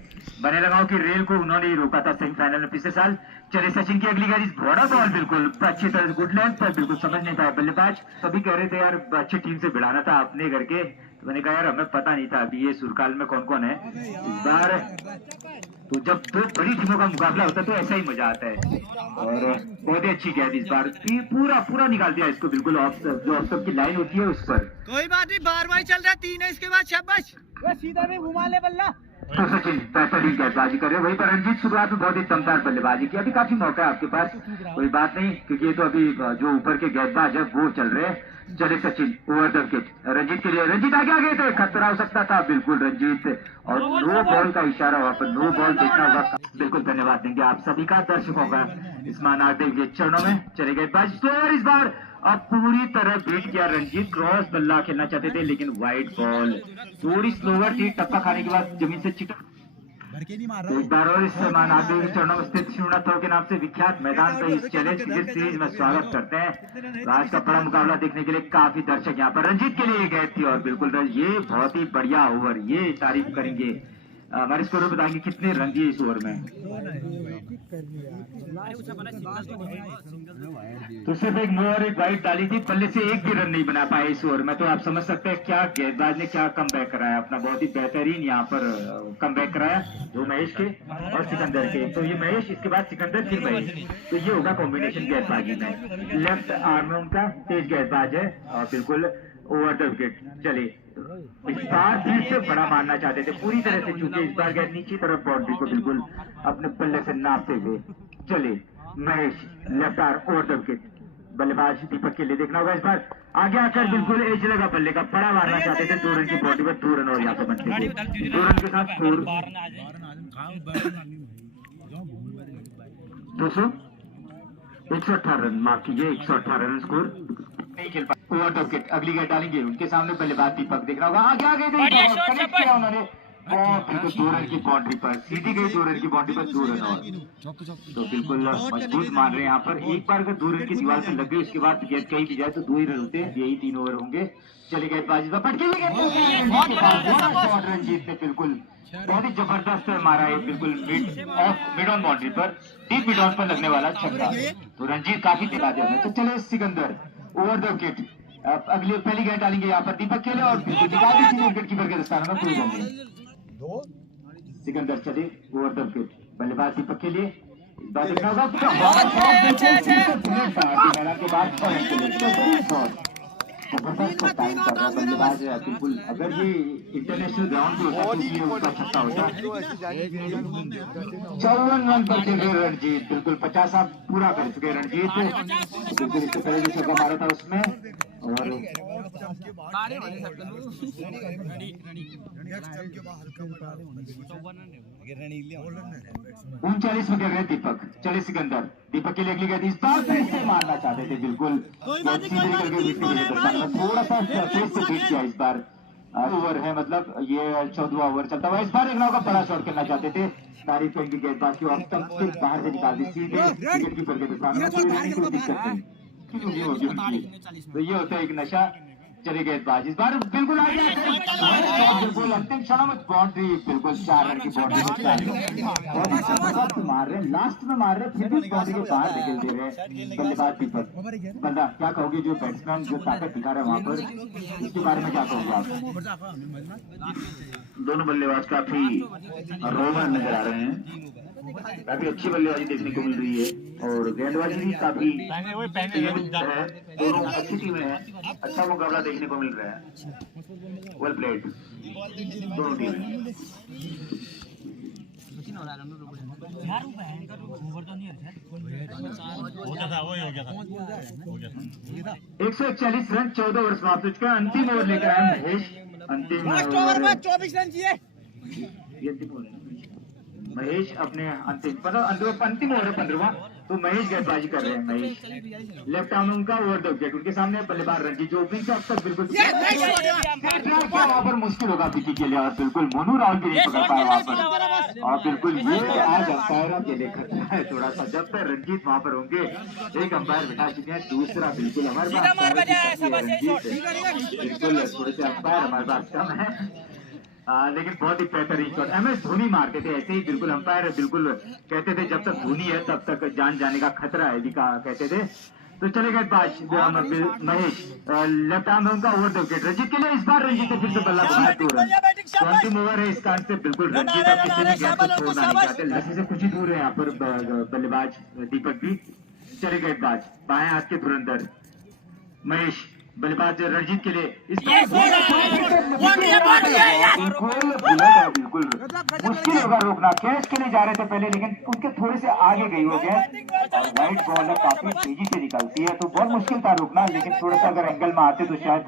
बनेरा गांव की रेल को उन्होंने ही रोका था सेमीफाइनल में पिछले साल। चले सचिन की अगली गेंद, बड़ा बॉल बिल्कुल अच्छी तरह से गुड लेंथ पर, बिल्कुल समझ नहीं पाया बल्लेबाज। सभी कह रहे थे यार अच्छी टीम से भिड़ाना था अपने घर के, तो मैंने कहा यार हमें पता नहीं था अभी ये सुरकाल में कौन कौन है इस बार। तो जब 2 बड़ी टीमों का मुकाबला होता है तो ऐसा ही मजा आता है, और बहुत ही अच्छी गेंद इस बार, पूरा निकाल दिया इसको, बिल्कुल जो ऑफ की लाइन होती है उस पर। कोई बात नहीं, बार चल रहा है, 3 है इसके बाद शाबाश, सीधा भी घुमा ले बल्ला। तो सचिन बेहतरीन गेंदबाजी कर रहे हैं, वहीं पर रंजीत शुरुआत में बहुत ही दमदार बल्लेबाजी की, अभी काफी मौका है आपके पास, कोई बात नहीं, क्योंकि ये तो अभी जो ऊपर के गेंदबाज है वो चल रहे हैं। चले Sachin over the wicket, Ranjit के लिए, रंजीत आगे थे, खतरा हो सकता था, बिल्कुल रंजीत, और नो बॉल का इशारा वहां पर, नो बॉल देखना होगा। बिल्कुल धन्यवाद देंगे आप सभी का, दर्शकों का इस मानार्देव के चरणों में। चले गेंदबाज तो इस बार अब पूरी तरह बीट किया रंजीत, क्रॉस बल्ला खेलना चाहते थे लेकिन वाइड बॉल थोड़ी स्लोवर थी, टप्पा खाने के बाद जमीन से चिटक। एक बार और इस मानार्देव के चरणों में स्थित शिवनाथ के नाम से विख्यात मैदान पर इस चैलेंज सीरीज में स्वागत करते हैं। आज का बड़ा मुकाबला देखने के लिए काफी दर्शक यहाँ पर, रंजीत के लिए गए थी और बिल्कुल ये बहुत ही बढ़िया ओवर, ये तारीफ करेंगे हमारे स्कोर बताएंगे कितने रन दिए इस ओवर में। तो सिर्फ एक नो और एक वाइड डाली थी, पल्ले से एक भी रन नहीं बना पाए इस ओवर में, तो आप समझ सकते हैं क्या गेंदबाज ने क्या कम बैक कराया अपना, बहुत ही बेहतरीन यहाँ पर कम बैक कराया दो महेश के और सिकंदर के। तो ये महेश, इसके बाद सिकंदर फिर महेश, तो ये होगा कॉम्बिनेशन गेंदबाजी में। लेफ्ट आर्म में उनका तेज गेंदबाज है और बिल्कुल ओवर द विकेट। चले इस बार फिर से बड़ा मारना चाहते थे पूरी तरह से, चूंकि इस बार गए नीचे तरफ बाउंड्री को बिल्कुल अपने पल्ले से नापते हुए। चले Mahesh left arm over the wicket, बल्लेबाज दीपक के लिए देखना होगा इस बार आगे आकर बिल्कुल एज लगा बल्ले का बड़ा मारना चाहते थे 2 रन की बॉडी पर 2 रन और यहाँ पे बनते थे 2 रन के साथ स्कोर 118 रन माफ कीजिए 118 रन स्कोर नहीं खेल पाए ओवर द विकेट अगली गेट डालेंगे उनके सामने बल्लेबाज दीपक देखना होगा आगे आगे कनेक्ट किया उन्होंने बिल्कुल 2 रन की बाउंड्री पर सीधी गई 2 रन की बाउंड्री पर 2 रन और तो बिल्कुल मजबूत मान रहे हैं यहाँ पर एक बार अगर 2 रन की दीवार पे लग गई उसके बाद गेंद कहीं भी जाए तो 2 ही रन होते हैं यही 3 ओवर होंगे चले गए बाजी रंजीत ने बिल्कुल बहुत ही जबरदस्त मारा है बिल्कुल मिड ऑन बाउंड्री पर डीप मिड ऑन पर लगने वाला छक्का तो रंजीत काफी दिला दिया तो चले सिकंदर ओवर द विकेट अगली पहली गेंद डालेंगे यहाँ पर दीपक के लिए और विकेट कीपर के स्थान में पूरी होंगे सिकंदर चले ओवर द विकेट बल्लेबाज दीपक के लिए बात देखना होगा के बाद जबरदस्त टाइम कर रहा बल्लेबाज बिल्कुल अगर ये इंटरनेशनल ग्राउंड पे होता तो इसलिए उसका छक्का होता 54 रन पर खेल रहे रणजीत बिल्कुल 50 आप पूरा कर चुके रणजीत बिल्कुल इससे पहले जो छक्का मारा था उसमें और 39 विकेट रहे दीपक चले सिकंदर दीपक के लिए अगली गेंद इस बार फिर से मारना चाहते थे बिल्कुल थोड़ा सा फेस से बीट किया इस बार ओवर है मतलब ये 14वां ओवर चलता हुआ इस बार एक का बड़ा शॉट खेलना चाहते थे तारीफ करेंगे गेंदबाज की अब तक से बाहर से निकाल दी सीधे विकेट कीपर के सामने तो ये होता है एक नशा चले गेंदबाज इस बार बिल्कुल आ गया बिल्कुल अंतिम क्षणों में बाउंड्री बिल्कुल 4 रन की बाउंड्री मार रहे लास्ट में मार रहे फिर भी बाउंड्री के बाहर निकल दे रहे बल्लेबाज दीपक बंदा क्या कहोगे जो बैट्समैन जो ताकत दिखा रहे हैं वहां पर इसके बारे में क्या कहोगे आप दोनों बल्लेबाज काफी रोवर नजर आ रहे हैं काफी अच्छी बल्लेबाजी देखने को मिल रही है और गेंदबाजी भी काफी है दोनों अच्छी टीमें हैं अच्छा मुकाबला देखने को मिल रहा है वेल प्लेड दोनों टीमें 141 रन 14 ओवर समाप्त हो चुका है अंतिम ओवर लेकर आए महेश अंतिम ओवर में 24 रन चाहिए महेश अपने अंतिम ओवर है 15वां तो महेश गेंदबाजी कर रहे हैं महेश लेफ्ट आर्म उनका ओवर द विकेट उनके सामने बल्लेबाज रंजीत जो ओपनिंग से अब तक बिल्कुल वहाँ पर मुश्किल होगा पीटी के लिए और बिल्कुल मोनू राहुल भी नहीं पकड़ पाया वहाँ पर और बिल्कुल ये आज अंपायरों के लिए खतरा है थोड़ा सा जब तक रंजीत वहाँ पर होंगे एक अंपायर बिठा चुके हैं दूसरा बिल्कुल हमारे पास बिल्कुल थोड़े से अंपायर हमारे पास कम है लेकिन बहुत ही बेहतरीन शॉट MS धोनी मारते थे ऐसे ही बिल्कुल अंपायर बिल्कुल कहते थे जब तक धोनी है तब तक जान जाने का खतरा है कहते थे तो चले गए पांच महेश लेफ्ट आर्म उनका ओवर द विकेट रंजीत के लिए इस बार रंजीत ने फिर से बल्ला बनाया अंतिम ओवर है इस कारण से बिल्कुल रंजीत अब किसी भी गेंद को छोड़ना नहीं चाहते लक्ष्य से कुछ ही दूर है यहाँ पर बल्लेबाज दीपक भी चले गए बाज बाएं हाथ के धुरंधर महेश बल्लेबाज रंजीत के लिए बिल्कुल मुश्किल होगा रोकना कैच के लिए जा रहे थे पहले लेकिन उनके थोड़े से आगे गई हो गया राइट बॉलर काफी तेजी से निकलती है तो बहुत मुश्किल था रोकना लेकिन थोड़ा सा अगर एंगल में आते तो शायद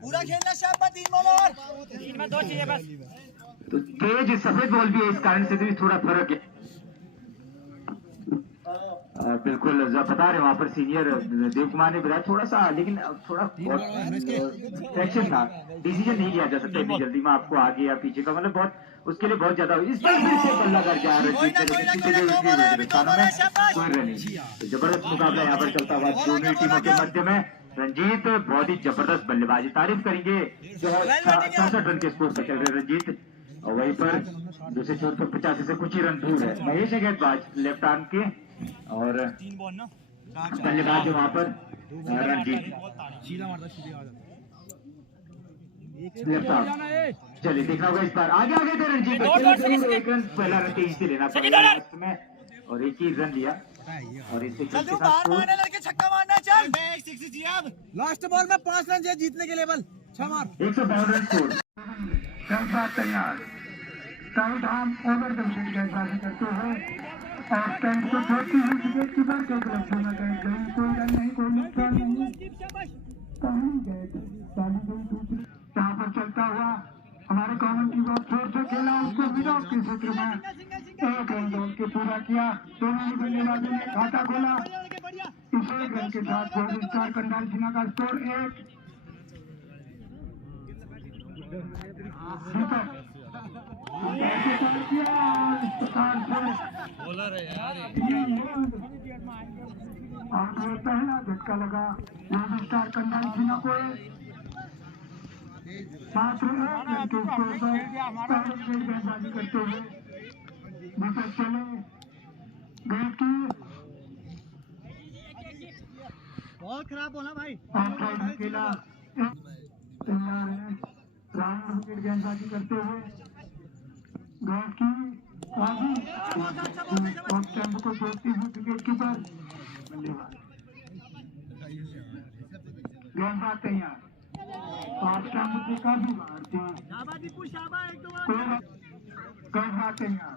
पूरा खेलना शाबाश 3 बॉल और 3 में 2 चाहिए बस तो तेज सफेद बॉल भी है इस कारण से भी थोड़ा फर्क है बिल्कुल बता रहे वहाँ पर सीनियर देव कुमार ने बताया थोड़ा सा लेकिन थोड़ा एक्शन था डिसीजन नहीं लिया जा सकता इतनी जल्दी में आपको आगे या पीछे का मतलब बहुत उसके लिए बहुत ज्यादा इस पर से बल्ला कर जा जबरदस्त मुकाबला यहाँ पर चलता हुआ दोनों टीमों के मध्य में रंजीत बहुत ही जबरदस्त बल्लेबाजी तारीफ करेंगे जो है 67 रन के स्कोर पर चल रहे रंजीत और वहीं पर दूसरे छोर पर 85 से कुछ ही रन दूर है महेश है गेंदबाज लेफ्ट आर्म के और बल्लेबाज वहां पर रंजीत लेफ्ट आर्म चलिए देखना होगा इस बार आगे आगे थे रंजीत एक रन पहला रन तेजी से लेना पड़ेगा में और एक ही रन लिया और इससे छक्का मारना चल लास्ट बॉल में 5 रन चाहिए जीतने के लेवल 152 रन स्कोर तैयार side arm over the wicket गेंदबाजी करते हैं और स्टैंड को छोड़ती हुई विकेट कीपर के लक्ष्य में गए गई, कोई रन नहीं, कोई नुकसान नहीं, कहीं गए डाली गई दूसरी। यहाँ पर चलता हुआ हमारे कमेंट्री बॉक्स जोर से खेला, उसको मिड ऑफ के क्षेत्र में एक रन दौड़ के पूरा किया। दोनों ही बल्लेबाजों ने खाता खोला। इस एक रन के साथ गोल्डन स्टार कंडालचिना का स्कोर 1 पहला झटका लगा गोल्डन स्टार कंडालचिना को। मात्र एक रन के स्कोर पर पहले गेंदबाजी करते हुए विकेट चले गए की बहुत खराब बोला भाई। ऑफसाइड में खेला तैयार है राउंड विकेट गेंदबाजी करते हुए गैस की आगे ऑफ स्टैंप को छोड़ती हुई विकेट कीपर गेंदबाज तैयार। ऑफ स्टैंप से काफी बाहर थी, गेंदबाज तैयार।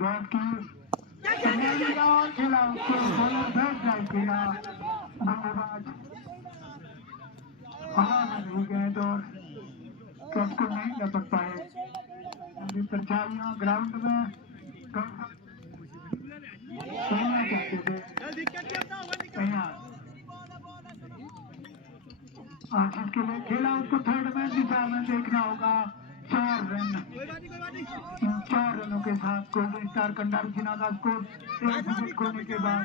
गैस की खेला उसको बॉलर बैक ड्राइव किया, बल्लेबाज हवा में नहीं गए और कैच को नहीं लपक पाए। परछाइयां ग्राउंड में खेलना चाहते थे तैयार। आशीष के लिए खेला, उसको थर्ड मैन दिशा में देखना होगा। 4 रनों के साथ गोल्डन स्टार कंडालचिना का स्कोर 1 विकेट खोने के बाद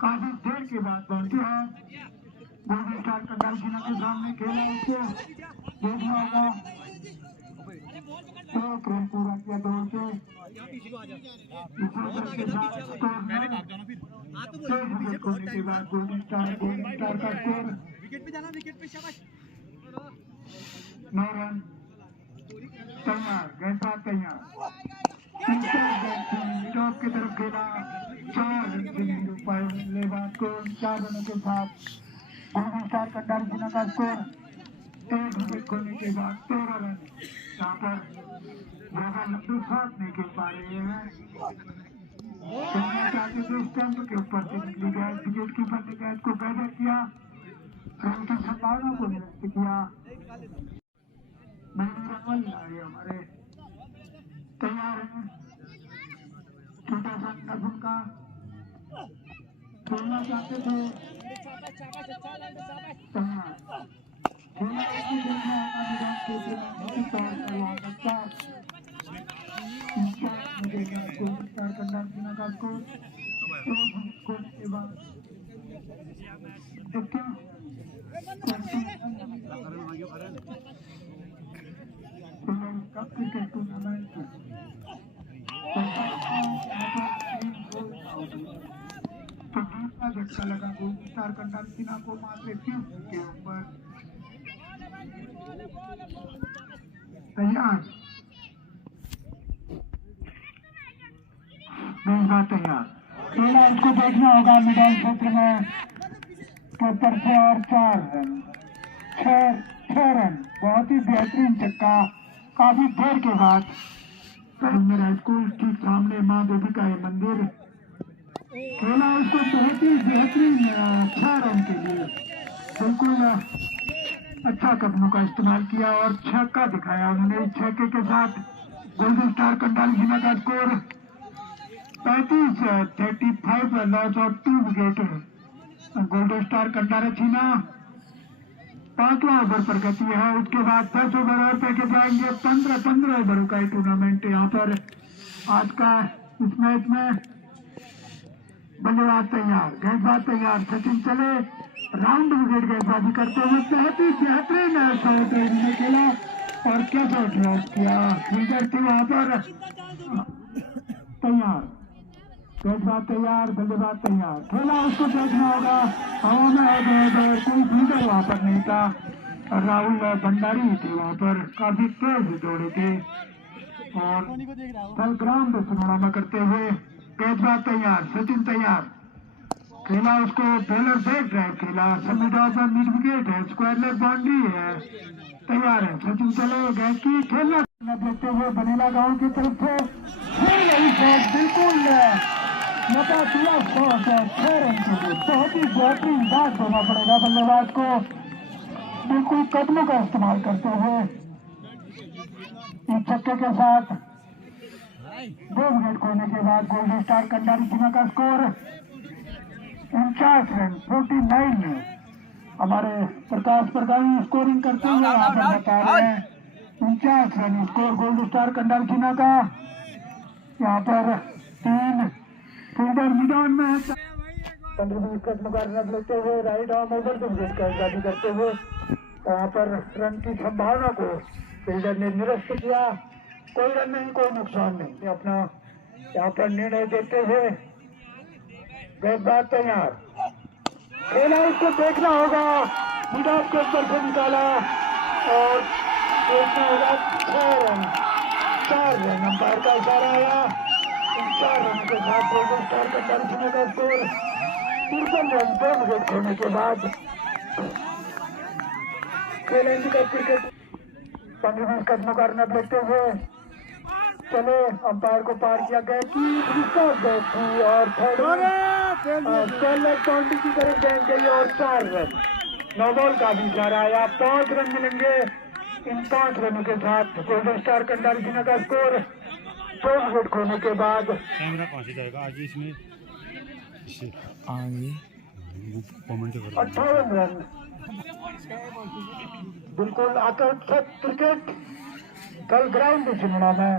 काफी देर के बाद बाउंड्री है। गोल्डन स्टार कंडालचिना के सामने खेला, उसको देखना होगा। 1 रन पूरा किया 2 से विकेट खोने के बाद गोल्डन स्टार का स्कोर 9 रन तैयार। गेंदबाज तैयार, मिड ऑफ की तरफ खेला, 4 रन से नहीं रोक पाए बल्लेबाज को। 4 रनों के साथ गोल्डन स्टार कंडालचिना का स्कोर 1 विकेट खोने के बाद 13 रन। यहाँ पर ज्यादा लंबी शॉट नहीं खेल पा रहे हैं, स्टंप के ऊपर से निकली गैस। विकेट कीपर ने गैस को गैदर किया, रन की संभावना को निरस्त किया। हमारे तैयार है, छोटा सा नजम का खेलना चाहते थे तैयार। खेलना कंडालचिना का स्कोर के बाद क्रिकेट टूर्नामेंट तो दूसरा झटका लगा गोल्डन स्टार कंडालचिना को मात्र 30 के ऊपर। तैयार, गेंदबाज तैयार। खेला, उसको देखना होगा मिडल क्षेत्र में ऊपर से और 4 रन 6 रन। बहुत ही बेहतरीन छक्का काफी देर के बाद। मेरा स्कूल ठीक सामने माँ देविका है मंदिर। खेला, उसको बहुत ही बेहतरीन 6 रन के लिए बिल्कुल अच्छा कदमों का इस्तेमाल किया और छक्का दिखाया उन्होंने। इस छक्के के साथ गोल्डन स्टार कंडालचिना का स्कोर 35 लॉस और 2 विकेट। गोल्डन स्टार कंडालचिना 5वां ओवर पर गति है, उसके बाद 10 ओवर और फेंके जाएंगे। 15 ओवरों का टूर्नामेंट यहाँ पर आज का इस मैच में। बल्लेबाज तैयार, गेंदबाज तैयार, सचिन चले, राउंड विकेट गेंदबाजी करते हुए बेहतरीन शॉट ने खेला और क्या शॉट लॉस किया। फील्डर थी वहां पर तैयार, गेंदबाज तैयार, बल्लेबाज तैयार। खेला, उसको देखना होगा, हवा में है कोई फील्डर वहां पर नहीं था। राहुल भंडारी थे वहां पर, काफी तेज दौड़े थे और ग्राउंड सुनामा करते हुए। गेंदबाज तैयार, सचिन तैयार। खेला, उसको बॉलर बैक ड्राइव खेला, मिड विकेट है, स्क्वायर लेग बाउंड्री है। तैयार है, सचिन चले, गैस की खेलना। देखते हुए बनेला गांव की तरफ से फिर यही शॉट बिल्कुल नकाशीला शॉट है 6 रन के लिए। बहुत ही बेहतरीन बात देना पड़ेगा बल्लेबाज को, बिल्कुल कदमों का इस्तेमाल करते हुए एक छक्के के साथ 2 विकेट खोने के बाद गोल्डन स्टार कंडारी जिला का स्कोर 49 रन 49। हमारे प्रकाश प्रधान स्कोरिंग करते हुए यहाँ पर बता रहे हैं 49 रन स्कोर गोल्ड स्टार कंडाल चीना का। यहाँ पर 3 फील्डर मैदान में है। 15-20 का मुकाबला लेते हुए right arm over the wicket का जारी करते हुए यहाँ पर रन की संभावना को फील्डर ने निरस्त किया। कोई रन नहीं, कोई नुकसान नहीं। अपना यहाँ पर निर्णय देते हुए गेंदबाज तैयार, खेला इसको देखना होगा, मिड ऑफ के ऊपर से निकाला और देखना होगा 6 रन 4 रन। अंपायर का इशारा आया। इन 4 रन के साथ गोल्डन स्टार कंडारी जिले का स्कोर 53 रन 2 विकेट खोने के बाद खेलेंगे का क्रिकेट 15-20 कदमों का रन लेते हुए चले। अंपायर को पार किया गया कि और बाउंड्री की तरफ गेंद गई और 4 रन। 9 बॉल का भी इशारा आया। 5 रन मिलेंगे। इन 5 रनों के साथ गोल्डन स्टार कंडारी जिला का स्कोर 2 विकेट खोने के बाद कैमरा कौन सी जाएगा आज इसमें 58 रन। बिल्कुल आकर्षक क्रिकेट कल ग्राउंड चुनना में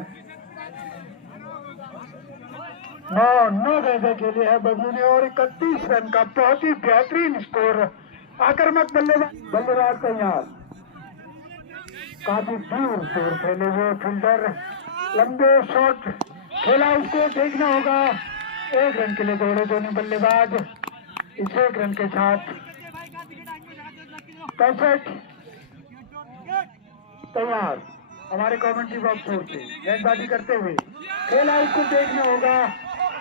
9 गेंदे खेले है बबलू ने और 31 रन का बहुत ही बेहतरीन स्कोर। आक्रामक बल्लेबाज तैयार, काफी दूर खेले हुए फील्डर, लंबे शॉट खेला, उसको देखना होगा। 1 रन के लिए दौड़े दोनों बल्लेबाज। इस 1 रन के साथ 65 तैयार। हमारे कमेंट्री बॉक्स से गेंदबाजी करते हुए खेला, उसको देखना होगा।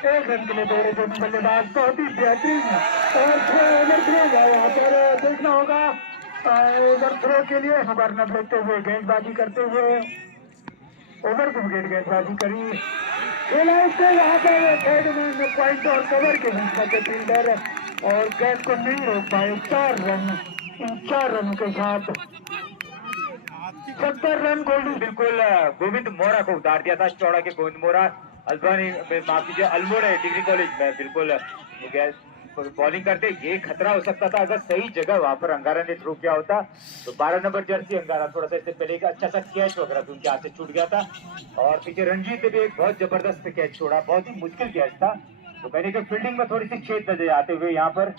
1 रन के लिए दौड़े दोनों बल्लेबाज। बहुत ही बेहतरीन और ओवर थ्रो यहाँ पर देखना होगा। ओवर थ्रो के लिए मुकाबला लेते हुए गेंदबाजी करते हुए ओवर को विकेट गेंदबाजी करी, खेला उसको यहाँ पर थर्ड में पॉइंट और कवर के बीच में फील्डर और गेंद को नहीं रोक पाए। 4 रन। इन 4 रनों के साथ 70 रन गोल्डन। बिल्कुल गोविंद मोरा को उतार दिया था। चौड़ा के गोविंद मोरा अल्बानी माफ कीजिए अल्मोड़ा डिग्री कॉलेज में बिल्कुल बॉलिंग करते ये खतरा हो सकता था अगर सही जगह वहां पर अंगारा ने थ्रो किया होता तो 12 नंबर जर्सी अंगारा थोड़ा सा इससे पहले एक अच्छा सा कैच वगैरह उनके हाथ से छूट गया था। और पीछे रणजीत ने भी एक बहुत जबरदस्त कैच छोड़ा, बहुत ही मुश्किल कैच था। तो कहने के फील्डिंग में थोड़ी सी छेद नजर आते हुए यहाँ पर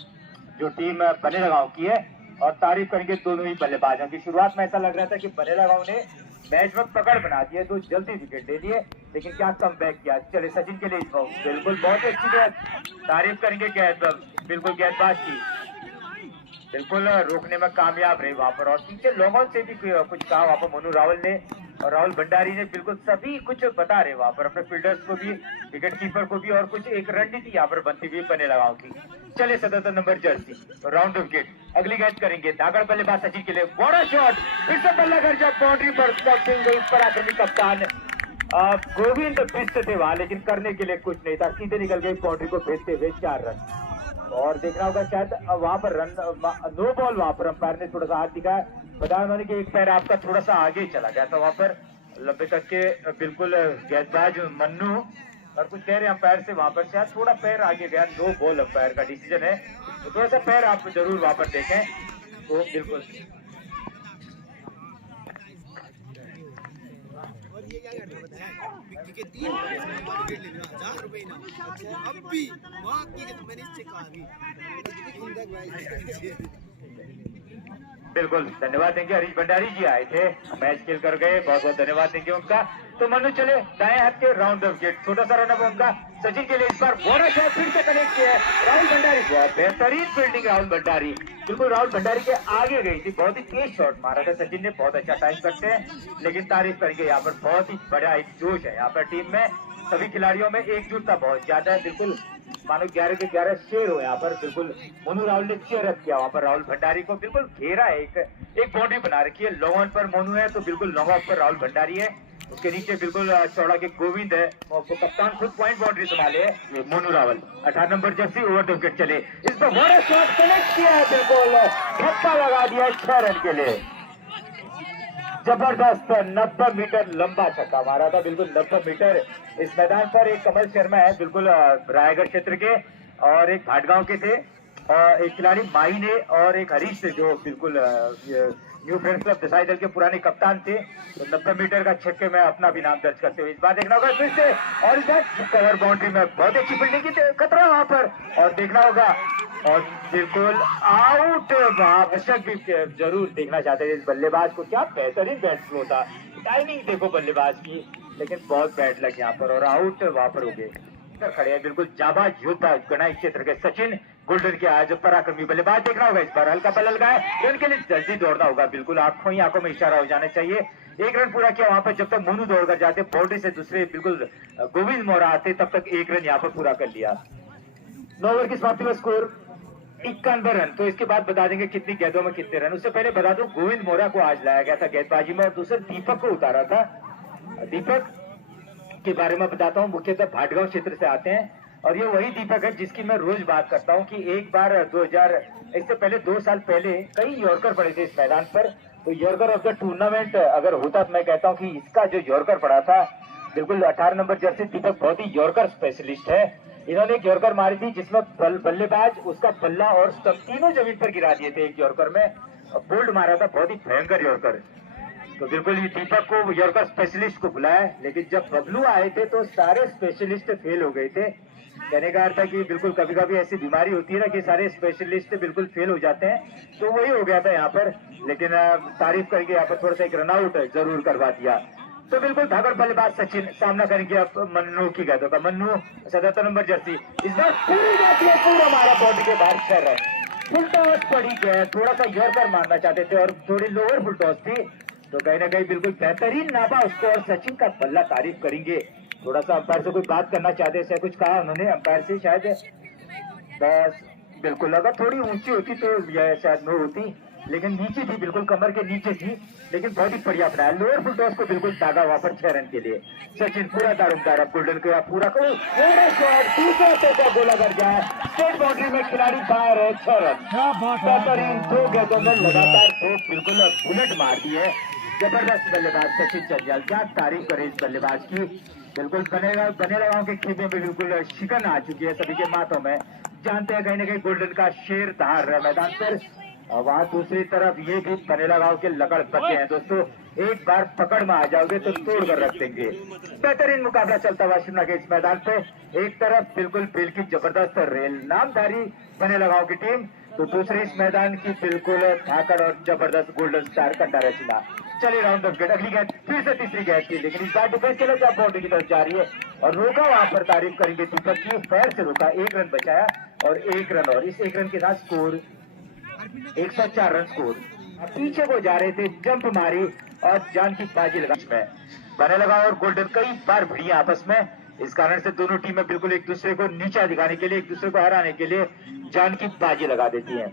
जो टीम बनेला गांव की है और तारीफ करेंगे दोनों ही बल्लेबाजों की। शुरुआत में ऐसा लग रहा था कि बनेला गांव ने मैच में पकड़ बना दिए, 2 जल्दी विकेट ले लिए, लेकिन क्या कम बैक किया। चले सचिन के लिए बिल्कुल बहुत ही अच्छी गेंद, तारीफ करेंगे बिल्कुल गेंदबाज की, बिल्कुल रोकने में कामयाब रहे वहां पर। और पीछे लोगों से भी कुछ कहा वहां पर मनु रावल ने और राहुल भंडारी ने, बिल्कुल सभी कुछ बता रहे वहां पर अपने फील्डर्स को भी, विकेट कीपर को भी, और कुछ एक रणनीति यहाँ पर बनती हुई बनेला गांव की। चले 77 नंबर जर्सी राउंड विकेट। अगली गेंद करेंगे दागड़ बल्लेबाज सचिन के लिए, बड़ा शॉट, फिर से बल्ला कर जा बाउंड्री पर, पर आक्रमणी कप्तान गोविंद बिस्त थे वहां, लेकिन करने के लिए कुछ नहीं था, सीधे निकल गए बाउंड्री को भेजते हुए 4 रन। और देखना होगा शायद वहां पर रन 9 बॉल वहां पर अंपायर ने थोड़ा सा हाथ दिखाया, बताया उन्होंने कि एक पैर आपका थोड़ा सा आगे चला गया था वहां पर लंबे तक के बिल्कुल गेंदबाज मन्नू, और कुछ कह रहे अंपायर से वहां पर शायद थोड़ा पैर आगे गया। 2 बॉल अंपायर का डिसीजन है, तो थोड़ा सा पैर आप जरूर वहां पर देखें तो बिल्कुल। के 3 विकेट लेने 1000 रुपए इनाम। अब भी वहाँ की मैंने इससे कहा भी बिल्कुल धन्यवाद देंगे। हरीश भंडारी जी आए थे, मैच खेल कर गए, बहुत बहुत धन्यवाद देंगे उनका। तो मनु चले दाएं हाथ के राउंड ऑफ गेट, छोटा सा रन उनका सचिन के लिए, इस बार बोरा शॉट फिर से कनेक्ट किया है राहुल भंडारी, बहुत बेहतरीन फील्डिंग राहुल भंडारी, बिल्कुल राहुल भंडारी के आगे गई थी, बहुत ही तेज शॉट मारा था सचिन ने, बहुत अच्छा टाइम करते हैं, लेकिन तारीफ करेंगे यहाँ पर बहुत ही बड़ा एक जोश है यहाँ पर टीम में, सभी खिलाड़ियों में एकजुटता बहुत ज्यादा है, बिल्कुल मानो 11 के 11 शेर हो यहाँ पर। बिल्कुल मोनू राहुल ने चेयर अप किया वहाँ पर राहुल भंडारी को, बिल्कुल घेरा है, एक बाउंड्री बना रखी है, लॉन्ग ऑन पर मोनू है तो बिल्कुल लॉन्ग ऑफ पर राहुल भंडारी है, उसके नीचे बिल्कुल चौड़ा के गोविंद है, वो कप्तान खुद पॉइंट बाउंड्री संभाले, ये Monu Rawal 18 number Jersey over the wicket चले, इस पर बड़ा शॉट कनेक्ट किया है, बिल्कुल छक्का लगा दिया 6 रन के लिए। जबरदस्त 90 मीटर लंबा छक्का मारा था, बिल्कुल 90 मीटर। इस मैदान पर एक कमल शर्मा है, बिल्कुल रायगढ़ क्षेत्र के, और एक भाटगांव के थे, एक खिलाड़ी माही ने, और एक हरीश थे जो बिल्कुल न्यू फ्रेंड्स क्लब दसाई दल के पुराने कप्तान थे। तो 90 मीटर का छक्के में अपना भी नाम दर्ज करते हुए इस बार देखना होगा फिर से, और कवर बाउंड्री में बहुत अच्छी फील्डिंग की, खतरा वहां पर, और देखना होगा, और बिल्कुल आउट। दर्शक भी जरूर देखना चाहते थे इस बल्लेबाज को, क्या बेहतरीन बैट फ्लो था, टाइमिंग देखो बल्लेबाज की, लेकिन बहुत बैट लग यहाँ पर, और आउट वहां पर हो गए। खड़े हैं बिल्कुल जाबाज योद्धा गणाई क्षेत्र के सचिन गोल्डन के आज पराक्रमी बल्लेबाज, देखना होगा इस बार हल्का बल्ल लगाए, रन के लिए जल्दी दौड़ना होगा, बिल्कुल आंखों में इशारा हो जाना चाहिए। एक रन पूरा किया वहां पर, जब तक मोनू दौड़ कर जाते बाउंड्री से दूसरे बिल्कुल गोविंद मोरा आते, तब तक एक रन यहाँ पर पूरा कर लिया। 9 ओवर की समाप्ति में स्कोर 91 रन। तो इसके बाद बता देंगे कितनी गेंदों में कितने रन। उससे पहले बता दूं गोविंद मोरा को आज लाया गया था गेंदबाजी में, और दूसरे दीपक को उतारा था। दीपक के बारे में बताता हूँ, मुख्यतः भाटगांव क्षेत्र से आते हैं, और ये वही दीपक है जिसकी मैं रोज बात करता हूँ कि एक बार 2000 इससे पहले 2 साल पहले कई यॉर्कर पड़े थे इस मैदान पर। तो यॉर्कर ऑफ द टूर्नामेंट अगर होता तो मैं कहता हूँ कि इसका जो यॉर्कर पड़ा था, बिल्कुल 18 नंबर जर्सी दीपक बहुत ही यॉर्कर स्पेशलिस्ट है। इन्होंने एक यॉर्कर मारी थी जिसमें बल्लेबाज उसका बल्ला और स्टंप तीनों जमीन पर गिरा दिए थे एक यॉर्कर में, बोल्ड मारा था, बहुत ही भयंकर यॉर्कर। तो बिल्कुल ये दीपक को यॉर्कर स्पेशलिस्ट को बुलाया, लेकिन जब बबलू आए थे तो सारे स्पेशलिस्ट फेल हो गए थे। कहने का अर्थ है कि बिल्कुल कभी कभी ऐसी बीमारी होती है ना कि सारे स्पेशलिस्ट बिल्कुल फेल हो जाते हैं, तो वही हो गया था यहाँ पर। लेकिन तारीफ करके यहाँ पर थोड़ा सा एक रनआउट जरूर करवा दिया। तो बिल्कुल धाकड़ बल्लेबाज सचिन सामना करेंगे अब मन्नू की गेंदों का। मन्नू 77 नंबर जर्सी, इस बार पूरी जाती है, पूरा मारा बाउंड्री के बाहर 6 रन। फुल टॉस पड़ी गया, थोड़ा सा यॉर्कर मारना चाहते थे और थोड़ी लोअर फुल टॉस थी, तो कहीं ना कहीं बिल्कुल बेहतरीन नापा उसको, और सचिन का बल्ला तारीफ करेंगे। थोड़ा सा अंपायर से कोई बात करना चाहते हैं, कुछ कहा उन्होंने अंपायर से शायद, बस बिल्कुल अगर थोड़ी ऊंची होती तो यह शायद नो होती, लेकिन नीचे थी, बिल्कुल कमर के नीचे थी, लेकिन बहुत ही बढ़िया अपनाया। लोअर फुल टॉस को बिल्कुल दागा वहां पर 6 रन के लिए। सचिन पूरा दारोमदार अब गोल्डन को पूरा करो, गोला कर जाए, स्टेट बाउंड्री में खिलाड़ी बाहर है, 6 रन। बेहतरीन 2 गेंदों में लगातार 2 बिल्कुल बुलेट मार दी है। जबरदस्त बल्लेबाज सचिन चंद्याल, क्या तारीफ करे इस बल्लेबाज की। बिल्कुल बने लगाओ के खेमे में बिल्कुल शिकन आ चुकी है सभी के माथों में। जानते हैं कहीं ना कहीं गोल्डन का शेर धार रहा है मैदान पर, और वहाँ दूसरी तरफ ये भी बने लगाओ के लगड़ बचे हैं। दोस्तों एक बार पकड़ में आ जाओगे तो तोड़ कर रख देंगे। बेहतरीन मुकाबला चलता हुआ शिमला के इस मैदान पे, एक तरफ बिल्कुल बिल की जबरदस्त रेल नामधारी बने लगाओ की टीम, तो दूसरी इस मैदान की बिल्कुल धाकड़ और जबरदस्त गोल्डन स्टार कंडा रचना। चलिए राउंड ऑफ गेट, अगली गेंद फिर से तीसरी गेंद की, लेकिन इस बार डिफेंस के लिए बाउंड्री की तरफ जा रही है, और रोका वहां पर तारीफ करेंगे दीपक की, पैर से रोका, 1 रन बचाया, और 1 रन, और इस 1 रन के साथ स्कोर 104 रन स्कोर। पीछे को जा रहे थे, जंप मारी और जान की बाजी लगा में बने लगा, और गोल्डन कई बार भिड़ी आपस में। इस कारण से दोनों टीमें बिल्कुल एक दूसरे को नीचा दिखाने के लिए, एक दूसरे को हराने के लिए जान की बाजी लगा देती हैं।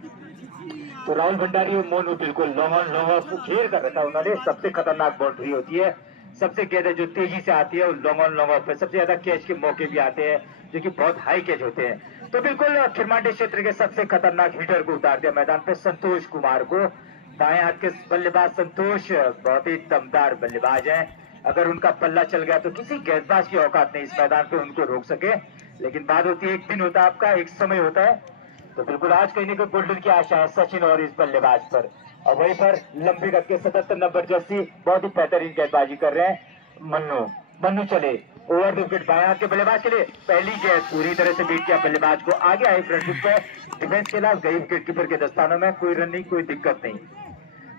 तो राहुल भंडारी और मोनू बिल्कुल लॉन्ग ऑन लॉन्ग ऑफ घेर कर रखा उन्होंने। सबसे खतरनाक बाउंड्री होती है, सबसे गेंदें जो तेजी से आती है वो लॉन्ग ऑन लॉन्ग ऑफ पे, सबसे ज्यादा कैच के मौके भी आते हैं जो कि बहुत हाई कैच होते हैं। तो बिल्कुल खिरमांडे क्षेत्र के सबसे खतरनाक हिटर को उतार दिया मैदान पे, संतोष कुमार को। दाएं हाथ के बल्लेबाज संतोष बहुत ही दमदार बल्लेबाज हैं, अगर उनका पल्ला चल गया तो किसी गेंदबाज की औकात नहीं इस मैदान पे उनको रोक सके। लेकिन बात होती है, एक दिन होता है आपका, एक समय होता है, तो बिल्कुल आज कहीं ना कहीं गोल्डन की आशा है सचिन और इस बल्लेबाज पर। और वहीं पर लंबी गति के 77 नंबर जर्सी बहुत ही बेहतरीन गेंदबाजी कर रहे हैं मन्नू चले ओवर द विकेट बाएं हाथ के बल्लेबाज के लिए। पहली गेंद पूरी तरह से बीट किया बल्लेबाज को, आगे आए फ्रंट फुट पे, डिफेंस के खिलाफ गई विकेट कीपर के दस्तानों में, कोई रन नहीं, कोई दिक्कत नहीं।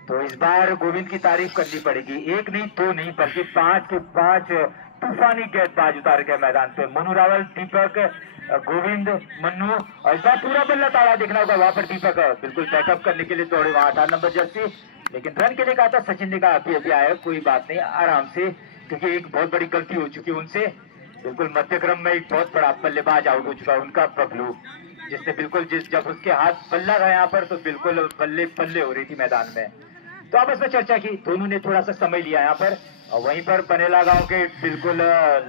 तो इस बार गोविंद की तारीफ करनी पड़ेगी, 1 नहीं 2 नहीं बल्कि 5 के 5 तूफानी गेंदबाज उतार गए मैदान पे। मोनू रावल, दीपक, गोविंद, मन्नू, और इस बार पूरा बल्ला ताड़ा देखना होगा वहां पर। दीपक बिल्कुल बैकअप करने के लिए दौड़े वहां 18 नंबर जर्सी, लेकिन रन के लिए कहा था, सचिन ने कहा अभी अभी आया, कोई बात नहीं आराम से, क्योंकि एक बहुत बड़ी गलती हो चुकी है उनसे। बिल्कुल मध्यक्रम में एक बहुत बड़ा बल्लेबाज आउट हो चुका है उनका बबलू, जिसने बिल्कुल जब उसके हाथ बल्ला गया यहाँ पर तो बिल्कुल बल्ले बल्ले हो रही थी मैदान में। तो आपस में चर्चा की, दोनों ने थोड़ा सा समय लिया यहाँ पर, और वहीं पर बनेला गांव के बिल्कुल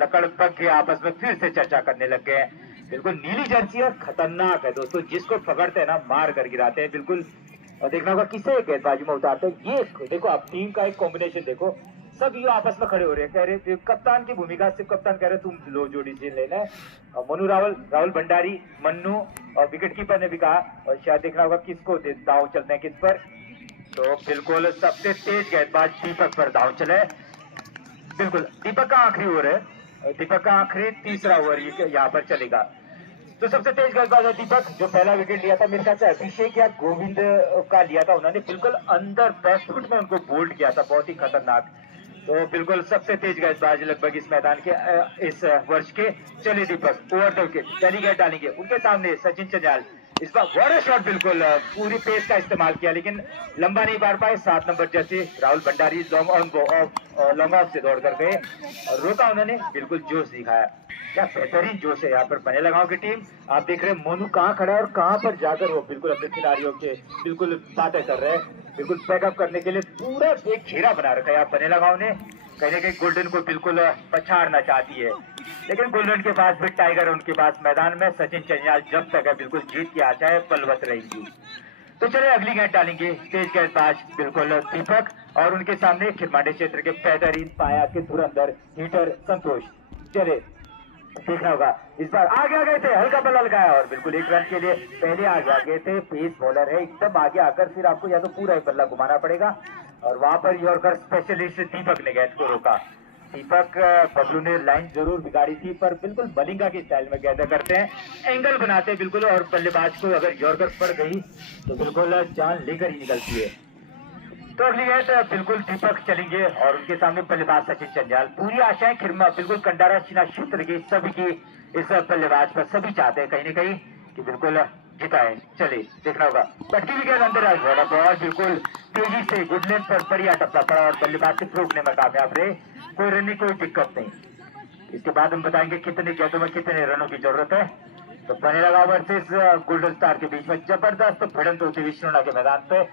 लकड़बग के आपस में फिर से चर्चा करने लग गए हैं। बिल्कुल नीली जर्सी है, खतरनाक है दोस्तों, जिसको पकड़ते हैं ना मार कर गिराते हैं बिल्कुल। और देखना होगा किसे गेंदबाजी में उतारते हैं। ये देखो आप टीम का एक कॉम्बिनेशन देखो, सब ये आपस में खड़े हो रहे हैं, कह रहे कप्तान की भूमिका, सिर्फ कप्तान कह रहे तुम लो जोड़ी से लेना है। और मनु राहुल भंडारी, मन्नू और विकेट कीपर ने भी कहा, और शायद देखना होगा किसको दाव चलते हैं किस पर। तो बिल्कुल सबसे तेज गेंदबाज दीपक पर दाव चले, बिल्कुल दीपक का आखिरी ओवर है, दीपक का आखिरी तीसरा ओवर यहाँ पर चलेगा। तो सबसे तेज गेंदबाज है दीपक, जो पहला विकेट लिया था मेरे ख्याल से अभिषेक या गोविंद का लिया था उन्होंने, बिल्कुल अंदर बैक फुट में उनको बोल्ड किया था, बहुत ही खतरनाक। तो बिल्कुल सबसे तेज गेंदबाज लगभग इस मैदान के इस वर्ष के। चलिए दीपक ओवर द विकेट पहली गेंद डालेंगे, उनके सामने सचिन चंजाल, इस बार बड़ा शॉट, बिल्कुल पूरी पेस का इस्तेमाल किया लेकिन लंबा नहीं मार पाए। 7 number Jersey Rahul Bhandari long off से दौड़ कर गए और रोका उन्होंने, बिल्कुल जोश दिखाया, क्या बेहतरीन जोश है यहाँ पर बनेला गांव की टीम। आप देख रहे हैं मोनू कहाँ खड़ा है और कहाँ पर जाकर वो बिल्कुल अपने खिलाड़ियों के बिल्कुल बातें कर रहे हैं, बिल्कुल बैकअप करने के लिए पूरा एक घेरा बना रखा है बनेला गांव ने। कहीं ना कहीं गोल्डन को बिल्कुल पछाड़ना चाहती है, लेकिन गोल्डन के पास भी टाइगर, उनके पास मैदान में सचिन चंजाल जब तक है बिल्कुल जीत की आशाएं बलवत रहेंगी। तो चले अगली गेंद डालेंगे तेज गेंदबाज बिल्कुल दीपक, और उनके सामने खिरमांडे क्षेत्र के बेहतरीन पाया के धुरंधर हिटर संतोष। चले देखना होगा, इस बार आगे आ गए थे, हल्का बल्ला लगाया और बिल्कुल 1 रन के लिए पहले आगे आ गए थे। पेस बॉलर है, एकदम आगे आकर फिर आपको या तो पूरा एक बल्ला घुमाना पड़ेगा, और वहां पर यॉर्कर स्पेशलिस्ट दीपक ने गेंद को रोका। दीपक बबलू ने लाइन जरूर बिगाड़ी थी, पर बिल्कुल मलिंगा की स्टाइल में गेंद करते हैं, एंगल बनाते हैं बिल्कुल, और बल्लेबाज को अगर यॉर्कर पड़ गई तो बिल्कुल जान लेकर ही निकलती है। तो अगली गेंद बिल्कुल दीपक चलेंगे और उनके सामने बल्लेबाज सचिन चंजाल। पूरी आशाएं खिरमा बिल्कुल कंडारा सीना क्षेत्र की सभी की इस बल्लेबाज पर, सभी चाहते हैं कहीं न कहीं कि बिल्कुल जिताए। चलिए देखना होगा, पटकी भी गेंद अंदर आई, बड़ा बॉल बिल्कुल तेजी से गुड लेंथ पर बढ़िया टप्पा पड़ा और बल्लेबाज से रोकने में कामयाब रहे, कोई रन कोई दिक्कत नहीं। इसके बाद हम बताएंगे कितने गेंदों में कितने रनों की जरूरत है। तो बनेला गांव वर्सेस गोल्डन स्टार के बीच में जबरदस्त भिड़ंत होती हुई विष्णुना के मैदान पे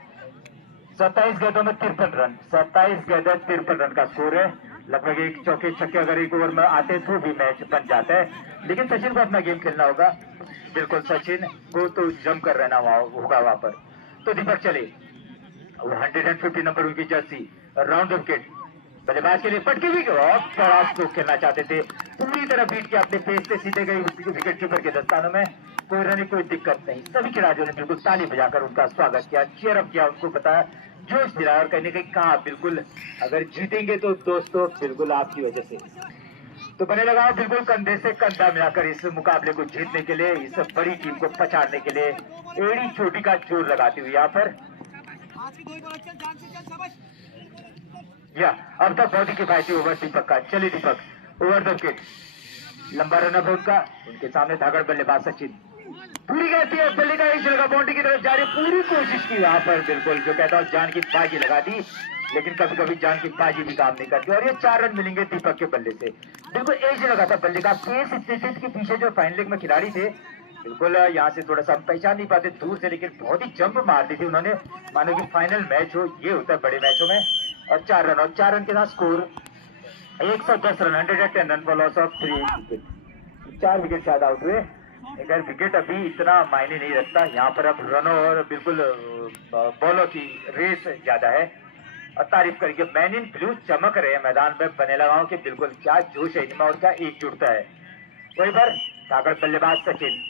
27 गेंदों में 53 रन, 27 गेंदों 53 रन का स्कोर है। लगभग एक चौके छक्के अगर एक ओवर में आते तो भी मैच बन जाता है, लेकिन सचिन को अपना गेम खेलना होगा, बिल्कुल सचिन को तो जम कर रहना होगा वहां पर। तो दीपक चले, 150 नंबर उनकी जर्सी, राउंड विकेट बल्लेबाज के लिए पटकी भी बड़ा स्ट्रोक खेलना चाहते थे, पूरी तरह बीट के अपने पेस से सीधे गई विकेट कीपर के दस्तानों में, कोई रन कोई दिक्कत नहीं। सभी खिलाड़ियों ने बिल्कुल ताली बजाकर उनका स्वागत किया, चीयर अप किया, उनको बताया, जोश दिलाया और कहीं कहा बिल्कुल अगर जीतेंगे तो दोस्तों बिल्कुल आपकी वजह से। तो बने लगा बिल्कुल कंधे से कंधा मिलाकर इस मुकाबले को जीतने के लिए, इस बड़ी टीम को पछाड़ने के लिए एड़ी चोटी का जोर लगाती हुई यहाँ पर या अब तक बहुत ही किफायती ओवर दीपक का। चलिए दीपक ओवर द विकेट, लंबा रन अप उनका, उनके सामने धागड़ बल्लेबाज सचिन, पूरी कहती है बल्ले का एक जगह बाउंड्री की तरफ जा रही, पूरी कोशिश की वहां पर बिल्कुल जो कहता हूँ जान की बाजी लगा दी, लेकिन कभी कभी जान की बाजी भी काम नहीं करती और ये 4 रन मिलेंगे दीपक के बल्ले से। बिल्कुल एक ही लगा था बल्ले का, पेस इतने थे कि पीछे जो फाइनल लेग में खिलाड़ी थे बिल्कुल यहाँ से थोड़ा सा हम पहचान नहीं पाते दूर से, लेकिन बहुत ही जंप मार दी थी उन्होंने, मानो कि फाइनल मैच हो, ये होता है बड़े मैचों में। और 4 रन, और 4 रन के साथ score 110 run, 110 run for loss of 3 wicket. 4 wicket शायद आउट हुए, अगर विकेट अभी इतना मायने नहीं रखता, यहाँ पर अब रनों और बिल्कुल बॉलों की रेस ज्यादा है। और तारीफ करके मैन इन ब्लू चमक रहे हैं मैदान में बनेला गांव के, बिल्कुल क्या जोश है इनमें और क्या एकजुटता है। वहीं पर ताकत बल्लेबाज सचिन,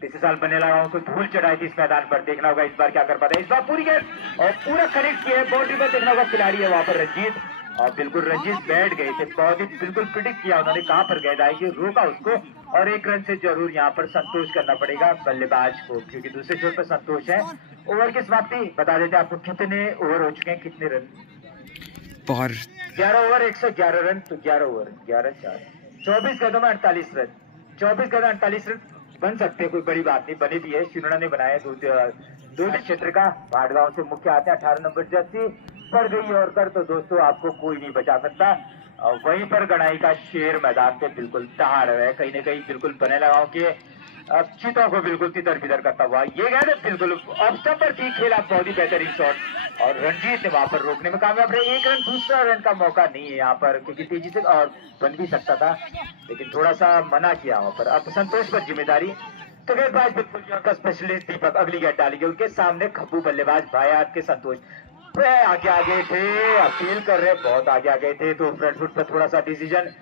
पिछले साल बनेला गांव को धूल चढ़ाई थी इस मैदान पर, देखना होगा इस बार क्या कर पाता है। इस बार पूरी गेंद और पूरा कनेक्ट किया है बाउंड्री पर, देखना होगा खिलाड़ी है वहां पर रंजीत, और बिल्कुल रंजीत बैठ गए थे, बहुत ही बिल्कुल प्रिडिक्ट किया उन्होंने कहां पर गेंद आएगी, रोका उसको, और 1 रन से जरूर यहाँ पर संतोष करना पड़ेगा बल्लेबाज को, क्योंकि दूसरे छोर पर संतोष है। ओवर की समाप्ति बता देते आपको कितने ओवर हो चुके हैं, कितने रन, 11 ओवर 111 रन, तो 11 ओवर 11-4 24 गेंदों में 48 रन, 24 गेंदों में 48 रन बन सकते हैं, कोई बड़ी बात नहीं, बने भी है, शिरोना ने बनाया दूध क्षेत्र का, भाटगांव से मुख्य आते हैं, 18 नंबर जर्सी पड़ गई और कर, तो दोस्तों आपको कोई नहीं बचा सकता। वहीं पर गणाई का शेर मैदान पे बिल्कुल दहाड़ रहे, कहीं न कहीं बिल्कुल बनेला गांव के अब चीतों को बिल्कुल तितर बितर करता हुआ ये गेंद बिल्कुल ऑफ स्टंप पर थी, खेला बहुत ही बेहतरीन शॉट और रणजीत ने वहां पर रोकने में कामयाब रहे। एक रन, दूसरा रन का मौका नहीं है यहाँ पर, क्योंकि तेजी से और बन भी सकता था लेकिन थोड़ा सा मना किया वहां पर। अब संतोष पर जिम्मेदारी, तो गेंदबाज बिल्कुल उनका स्पेशलिस्ट दीपक अगली गेंद डालेंगे। उनके सामने खप्पू बल्लेबाज भायात के संतोष आगे आगे थे, अपील कर रहे, बहुत आगे आ गए थे, तो फ्रंट फुट पर थोड़ा सा डिसीजन।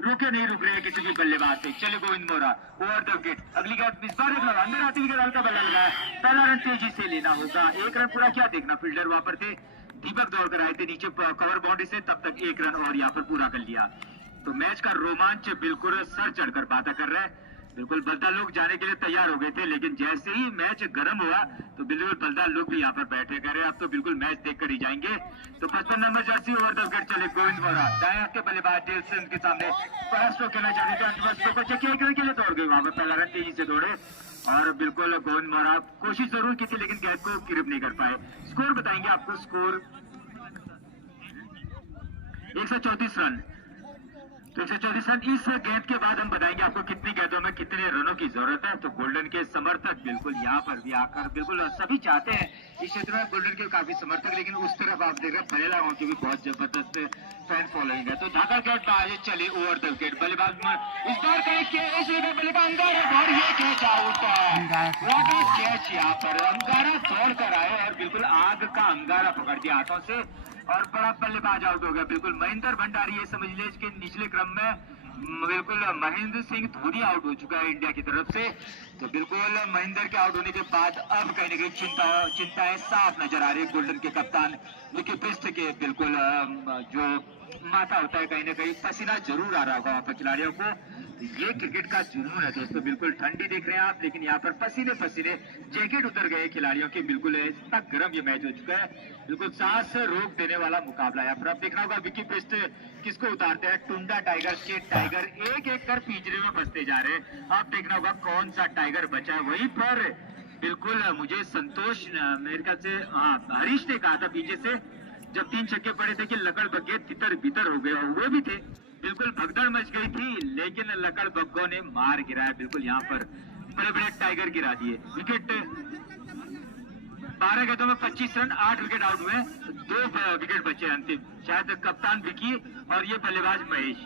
रुके नहीं रुक रहे किसी भी बल्लेबाज से। चले गोविंद मोरा ओवर द विकेट, अगली गेंद इस बार अंदर आती विकेट हल्का बल्ला लगाया, पहला रन तेजी से लेना होगा। एक रन पूरा क्या देखना, फील्डर वहां पर थे, दीपक दौड़ कर आए थे नीचे कवर बाउंड्री से, तब तक एक रन और यहाँ पर पूरा कर लिया। तो मैच का रोमांच बिल्कुल सर चढ़कर बातें कर रहा है। बिल्कुल बल्दा लोग जाने के लिए तैयार हो गए थे, लेकिन जैसे ही मैच गर्म हुआ तो बिल्कुल बल्दा लोग भी यहाँ पर बैठे करे, अब तो बिल्कुल मैच देखकर ही जाएंगे। तो 55 number Jersey over the wicket चले गोविंद मोरा, दाएं हाथ के बल्लेबाज डेल्सन के सामने फर्स्ट खेलना चाहते थे, अंतिम स्ट्रोक को चेक एक रन के लिए दौड़ गए वहां पर, पहला रन तेजी से दौड़े और बिल्कुल गोविंद मोरा कोशिश जरूर की थी लेकिन गेंद को गिरफ्त नहीं कर पाए। स्कोर बताएंगे आपको, स्कोर 134 रन। तो 134 रन। इस गेंद के बाद हम बताएंगे आपको कितनी गेंदों में कितने रनों की जरूरत है। तो गोल्डन के समर्थक बिल्कुल यहाँ पर भी आकर बिल्कुल सभी चाहते हैं इस क्षेत्र में गोल्डन के काफी समर्थक, लेकिन उस तरफ आप देख रहे हैं बरेला गांव की भी बहुत जबरदस्त फैन फॉलोइंग है। तो ढाका गेट आज चले ओवर द विकेट, बल्लेबाज इस बार बल्लेबाज अंगारा और ये कैच आउट है, कैच यहाँ पर अंगारा दौड़ कर आए और बिल्कुल आग का अंगारा पकड़ दिया हाथों से और बड़ा बल्लेबाज आउट हो गया। बिल्कुल महेंद्र भंडारी ये समझ लीजिए कि निचले क्रम में बिल्कुल महेंद्र सिंह धोनी आउट हो चुका है इंडिया की तरफ से। तो बिल्कुल महेंद्र के आउट होने के बाद अब कहीं ना कहीं चिंताएं साफ नजर आ रही है गोल्डन के कप्तान विकी पृष्ठ के। बिल्कुल जो माथा होता है कहीं ना कहीं पसीना जरूर आ रहा होगा वहां पर खिलाड़ियों को। ये क्रिकेट का जुनून है दोस्तों, बिल्कुल ठंडी देख रहे हैं आप, लेकिन यहाँ पर पसीने पसीने जैकेट उतर गए खिलाड़ियों के। बिल्कुल इतना गर्म ये मैच हो चुका है, बिल्कुल सांस रोक देने वाला मुकाबला है। अब देखना होगा विकी पृष्ठ किसको उतारते हैं। टुंडा टाइगर के टाइगर एक एक कर पिंजरे में फंसते जा रहे हैं। अब देखना होगा कौन सा टाइगर बचा है। वहीं पर बिल्कुल मुझे संतोष मेरे ख्याल से हरीश ने कहा था पीछे से जब 3 छक्के पड़े थे कि लकड़ बग्गे तितर बितर हो गए, हुए भी थे। बिल्कुल भगदड़ मच गई थी लेकिन लकड़ बग्गों ने मार गिराया। बिल्कुल यहाँ पर बड़े बड़े टाइगर गिरा दिए। विकेट 12 गेंदों में 25 रन, 8 विकेट आउट हुए, 2 विकेट बचे अंतिम, शायद कप्तान विकी और ये बल्लेबाज महेश।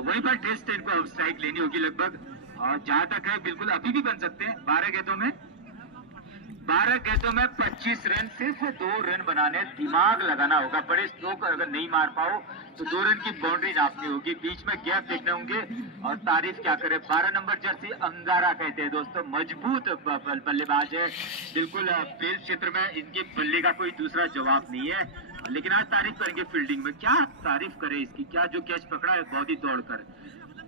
वहीं पर टेस्ट को स्ट्राइक लेनी होगी लगभग, और जहां तक है बिल्कुल अभी भी बन सकते हैं। 12 गेंदों में 25 रन, सिर्फ 2 रन बनाने, दिमाग लगाना होगा। बड़े स्ट्रोक अगर नहीं मार पाओ तो 2 रन की बाउंड्री नापनी होगी, बीच में गैप देखने होंगे। और तारीफ क्या करे, 12 नंबर जर्सी अंगारा कहते हैं दोस्तों, मजबूत बल्लेबाज है। बिल्कुल पेल क्षेत्र में इनके बल्ले का कोई दूसरा जवाब नहीं है। लेकिन आज तारीफ करेंगे फील्डिंग में, क्या तारीफ करे इसकी, क्या जो कैच पकड़ा है बहुत ही दौड़कर,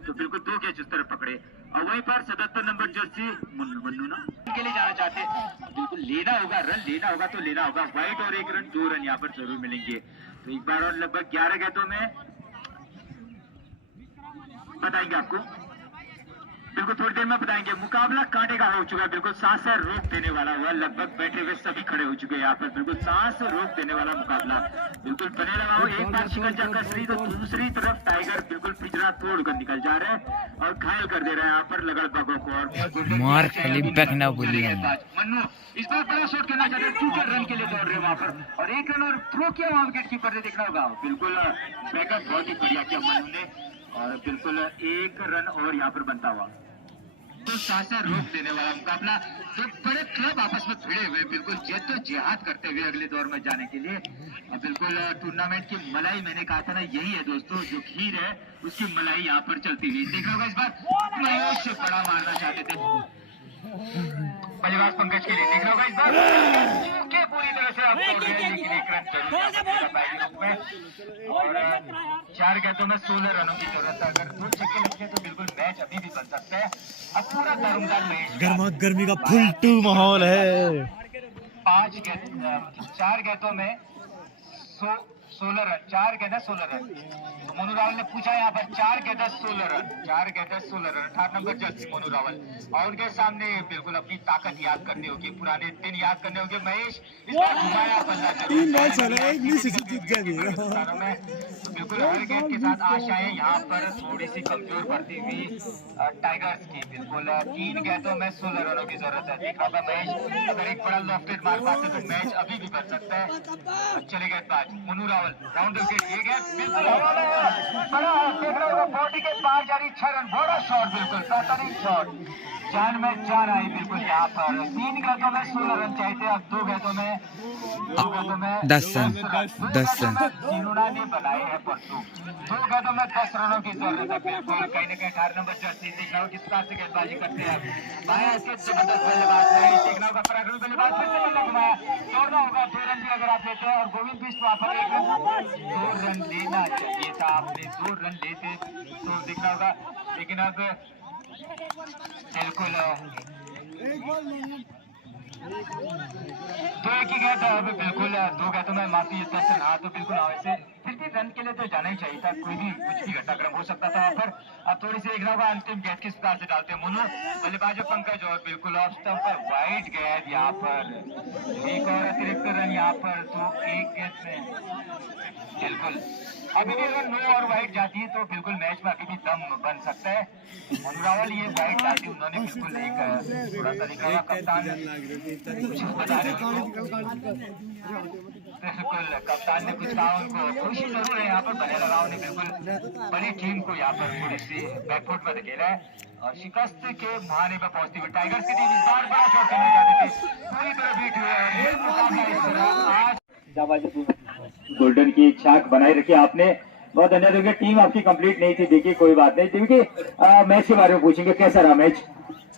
तो बिल्कुल 2 कैच उस तरफ पकड़े। और वहीं पर 77 नंबर जर्सी मन्नू ना के लिए जाना चाहते हैं। बिल्कुल लेना होगा, रन लेना होगा तो लेना होगा। वाइट और 1 रन, 2 रन यहाँ पर जरूर मिलेंगे। तो एक बार और लगभग 11 गेंदों में बताएंगे आपको, बिल्कुल थोड़ी देर में बताएंगे। मुकाबला कांटे का हो चुका है, बिल्कुल सांस से रोक देने वाला हुआ। लगभग बैठे हुए सभी खड़े हो चुके हैं यहाँ पर, बिल्कुल सांस रोक देने वाला मुकाबला बिल्कुल बने लगा हो। एक बार शिकंजा कस रही तो दूसरी तरफ टाइगर बिल्कुल पिंजरा तोड़कर निकल जा रहे हैं और घायल कर दे रहे हैं यहाँ पर लगड़ बागों को। और मार खाली बैकना बोली मन्नू इस बार बड़ा शॉट करना चाहते हैं, 2 रन के लिए दौड़ रहे हैं वहाँ पर, और 1 रन और थ्रो किया वहाँ विकेट कीपर ने, देखना होगा बिल्कुल बैकअप बहुत ही बढ़िया किया मन्नू ने, और बिल्कुल 1 रन और यहाँ पर बनता हुआ। तो सासा रोक देने वाला मुकाबला, तो बड़े क्लब आपस में भिड़े हुए बिल्कुल जिहाद करते हुए अगले दौर में जाने के लिए। बिल्कुल टूर्नामेंट की मलाई, मैंने कहा था ना, यही है दोस्तों, जो खीर है उसकी मलाई यहाँ पर चलती नहीं। देखना होगा इस बार मयूर से बड़ा मारना चाहते थे बल्लेबाज पंकज के लिए, देखना होगा इस बार के पूरी तरह से आप तोड़ रहे हैं, लेकिन 1 रन जरूर में, और 4 गेंदों में 16 रनों की जरूरत है। अगर 2 छक्के लगते तो बिल्कुल मैच अभी भी बन सकता है। अब पूरा दारुमदार मैच, गर्मा गर्मी का फुल टू माहौल है। 4 गेंदों में 16 रन, 4 गेंद 16 रन। तो मोनू रावल ने पूछा यहाँ पर 4 गेंद 16 रन, 4 गेंद 16 run, 18 number Jersey Monu Rawal, और उनके सामने बिल्कुल अपनी ताकत याद करनी होगी, पुराने दिन याद करने होंगे। महेश इस बार घुमाया बल्ला बिल्कुल हर गेंद के साथ आशाएं यहाँ पर थोड़ी सी कमजोर पड़ती हुई टाइगर्स की। बिल्कुल 3 गेंदों में 16 रनों की जरूरत है। देखा था महेश, अगर एक बड़ा लॉफ्टेड मार पाते तो मैच अभी भी बन सकता है। चले गेंदबाज मोनू रावल, राउंड विकेट, ये गेंद बिल्कुल बड़ा देख रहे हो, बॉडी के पार जारी 6 रन, बड़ा शॉट, बिल्कुल बेहतरीन शॉट, जान में जान आई बिल्कुल यहाँ पर। 3 गेंदों में 16 रन चाहिए थे, अब 2 गेंदों में 10 रन, 10 रन सिनुना ने बनाए हैं परसों। 2 गेंदों में 10 रनों की जरूरत है। बिल्कुल कहीं न कहीं 18 नंबर जर्सी, देखना हो किस तरह से गेंदबाजी करते हैं। बाया के जबरदस्त बल्लेबाज नहीं, देखना होगा पराक्रमी बल्लेबाज, फिर से बल्ला घुमाया, तोड़ना होगा 2 रन भी अगर आप लेते हैं, और गोविंद बिष्ट वहाँ पर 1 रन, 2 रन लेना चाहिए था आपने, 2 रन लेते तो देखना होगा, लेकिन अब बिल्कुल 2 एक ही गेंद, अब बिल्कुल 2 गेंदों में माफी 10 रन, हाँ तो बिल्कुल वैसे फिर भी रन के लिए तो जाना ही चाहिए था, कोई भी कुछ भी घटनाक्रम हो सकता था वहाँ पर। अब थोड़ी सी देखना होगा अंतिम गेंद किस प्रकार से डालते हैं मोनू, बल्लेबाज पंकज, और बिल्कुल ऑफ स्टंप पर वाइड गेंद यहाँ पर, एक और अतिरिक्त रन यहाँ पर, तो 1 गेंद में बिल्कुल अभी भी अगर 9 और वाइड जाती है तो बिल्कुल मैच में अभी भी दम बन सकता है। मोनू रावल ये वाइड डाली उन्होंने, बिल्कुल एक थोड़ा सा दिखा कप्तान कुछ बता रहे बिल्कुल कप्तान ने कुछ कहा उनको, खुशी जरूर है यहाँ पर बने लगाओ ने बिल्कुल बड़ी टीम को यहाँ पर थोड़ी सी बैकफुट में धकेला है, और शिकस्त के मुहाने पर पहुंचती हुई टाइगर्स की टीम इस बार बड़ा शॉट करना चाहती थी, पूरी तरह बीट हुई है। ये मुकाबला इस तरह आज गोल्डन की छाक बनाए रखी आपने, बहुत धन्यवाद। टीम आपकी कंप्लीट नहीं थी, देखिए कोई बात नहीं, क्योंकि मैच के बारे में पूछेंगे कैसा रहा मैच।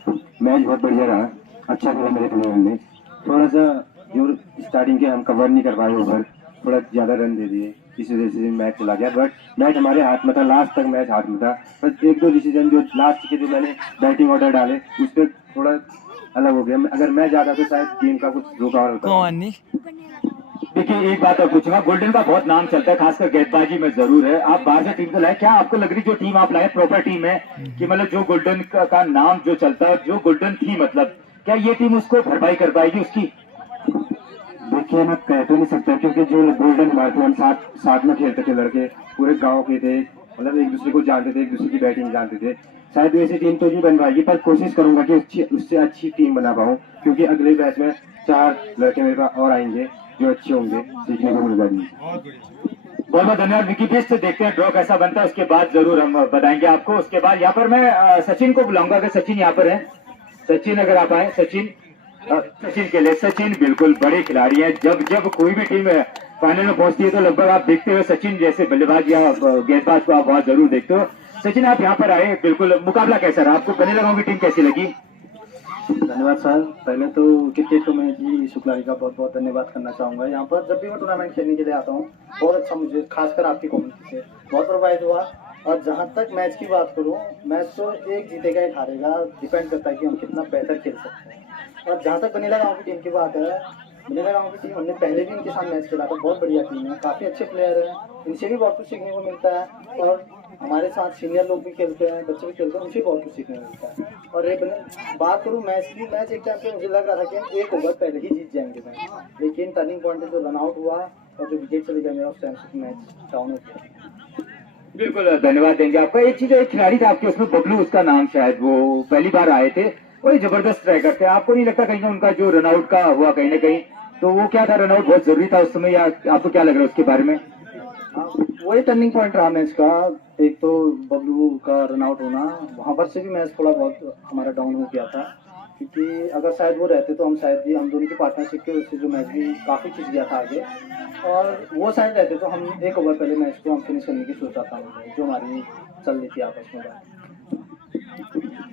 मैच बहुत बढ़िया रहा, अच्छा खेला मेरे प्लेयर ने, थोड़ा सा जो स्टार्टिंग के हम कवर नहीं कर पाए, ओवर थोड़ा ज्यादा रन दे दिए, इस वजह से मैच चला गया, बट मैच हमारे हाथ में था, लास्ट तक मैच हाथ में था। बस 1-2 डिसीजन जो लास्ट के जो मैंने बैटिंग ऑर्डर डाले उस पर थोड़ा अलग हो गया, अगर मैं ज्यादा तो शायद टीम का कुछ रुकावट होता। देखिए एक बात और पूछूंगा, गोल्डन का बहुत नाम चलता है, खासकर गेंदबाजी में जरूर है, आप बाहर से टीम को लाए, क्या आपको लग रही जो टीम आप लाए प्रॉपर टीम है, कि मतलब जो गोल्डन का नाम जो चलता है, जो गोल्डन थी, मतलब क्या ये टीम उसको भरपाई कर पाएगी उसकी? देखिए मैं कह तो नहीं सकता, क्योंकि जो गोल्डन हमारे थे, हम साथ में खेलते थे, लड़के पूरे गांव के थे, मतलब एक दूसरे को जानते थे, एक दूसरे की बैटिंग जानते थे, शायद वैसी टीम तो नहीं बन पाएगी, पर कोशिश करूंगा कि उससे अच्छी टीम बना पाऊँ, क्योंकि अगले मैच में 4 लड़के मेरे पास और आएंगे जो अच्छे होंगे, सीखने को मिल जाएगी। बहुत बहुत धन्यवाद विकी बिष्ट, देखते हैं ड्रॉ कैसा बनता है, उसके बाद जरूर हम बताएंगे आपको। उसके बाद यहाँ पर मैं सचिन को बुलाऊंगा, अगर सचिन यहाँ पर है, सचिन अगर आप आए, सचिन के लिए, सचिन बिल्कुल बड़े खिलाड़ी हैं, जब कोई भी टीम फाइनल में पहुंचती है तो लगभग आप देखते हुए सचिन जैसे बल्लेबाज या गेंदबाज को आप बहुत जरूर देखते हो। सचिन आप यहाँ पर आए, बिल्कुल मुकाबला कैसा रहा, आपको बने लगाओ की टीम कैसी लगी? धन्यवाद सर, पहले तो क्रिकेट को मैं जी शुक्ला जी का बहुत बहुत धन्यवाद करना चाहूँगा। यहाँ पर जब भी मैं टूर्नामेंट खेलने के लिए आता हूँ, बहुत अच्छा मुझे खासकर आपकी कम्युनिटी से बहुत प्रभावित हुआ। और जहाँ तक मैच की बात करूँ, मैच तो एक जीतेगा एक हारेगा, डिपेंड करता है कि हम कितना बेहतर खेल सकते हैं। और जहाँ तक बनीला गाँव की टीम की बात है, मिलेगा गाँव की टीम, हमने पहले भी इनके साथ मैच खेला था, बहुत बढ़िया टीम है, काफ़ी अच्छे प्लेयर हैं, इनसे भी बहुत कुछ सीखने को मिलता है। और हमारे साथ सीनियर लोग भी खेलते हैं, बच्चे भी खेलते हैं, उनसे बहुत कुछ सीखने को मिलता है। और एक बात करूँ मैच की, मैच एक टाइम पे मुझे लग रहा था कि हम 1 ओवर पहले ही जीत जाएंगे मैच, लेकिन टर्निंग पॉइंट पे जो रन आउट हुआ और जो विकेट चले गया मेरा, उस टाइम से मैच डाउन हो गया। बिल्कुल धन्यवाद देंगे आपका। एक चीज, एक खिलाड़ी था आपके उसमें, बबलू उसका नाम, शायद वो पहली बार आए थे, बड़े जबरदस्त ट्राई करते हैं। आपको नहीं लगता कहीं ना उनका जो रनआउट का हुआ कहीं ना कहीं, तो वो क्या था, रनआउट बहुत जरूरी था उस समय, या आपको क्या लग रहा है उसके बारे में? वही टर्निंग पॉइंट रहा मैच का। एक तो बबलू का रनआउट होना, वहाँ पर से भी मैच थोड़ा बहुत हमारा डाउन हो गया था, क्योंकि अगर शायद वो रहते तो हम शायद भी, हम दोनों की पार्टनरशिप के उससे जो मैच भी काफ़ी खिंच गया था आगे, और वो शायद रहते तो हम 1 ओवर पहले मैच को हम फिनिश करने की सोचा था, जो हमारी चल रही थी आपस में।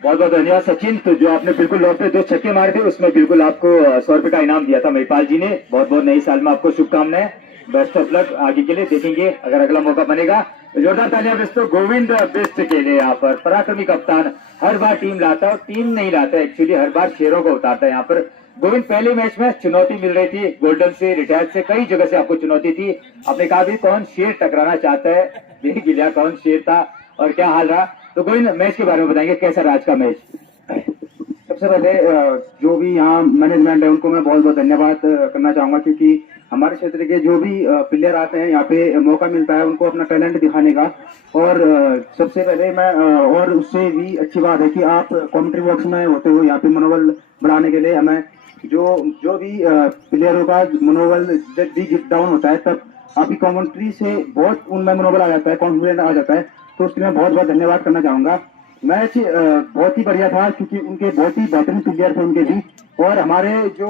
बहुत बहुत धन्यवाद सचिन। तो जो आपने बिल्कुल लॉफ्ट पे 2 छक्के मारे थे, उसमें बिल्कुल आपको 100 रुपए का इनाम दिया था महिपाल जी ने। बहुत बहुत नई साल में आपको शुभकामनाएं, बेस्ट ऑफ लक आगे के लिए। देखेंगे अगर अगला मौका बनेगा। जोरदार तालियां दोस्तों गोविंद बेस्ट के लिए। यहाँ पर पराक्रमी कप्तान हर बार टीम लाता है, और टीम नहीं लाता है एक्चुअली, हर बार शेरों को उतारता है। यहाँ पर गोविंद पहले मैच में चुनौती मिल रही थी, गोल्डन से, रिटायर्ड से, कई जगह से आपको चुनौती थी। आपने कहा भी कौन शेर टकराना चाहता है, देख लिया कौन शेर था और क्या हाल रहा। तो गोविंद मैच के बारे में बताएंगे, कैसा रहा आज का मैच? सबसे पहले जो भी यहाँ मैनेजमेंट है उनको मैं बहुत बहुत धन्यवाद करना चाहूंगा, क्योंकि हमारे क्षेत्र के जो भी प्लेयर आते हैं यहाँ पे मौका मिलता है उनको अपना टैलेंट दिखाने का। और सबसे पहले मैं और उससे भी अच्छी बात है कि आप कमेंट्री बॉक्स में होते हो, यहाँ पे मनोबल बढ़ाने के लिए हमें जो भी प्लेयरों का मनोबल जब भी डाउन होता है तब आपकी कमेंट्री से बहुत उनमें मनोबल आ जाता है, कॉन्फिडेंस आ जाता है। तो उसके लिए मैं बहुत बहुत धन्यवाद करना चाहूंगा। मैच बहुत ही बढ़िया था, क्योंकि उनके बहुत ही बेहतरीन प्लेयर थे उनके भी। और हमारे जो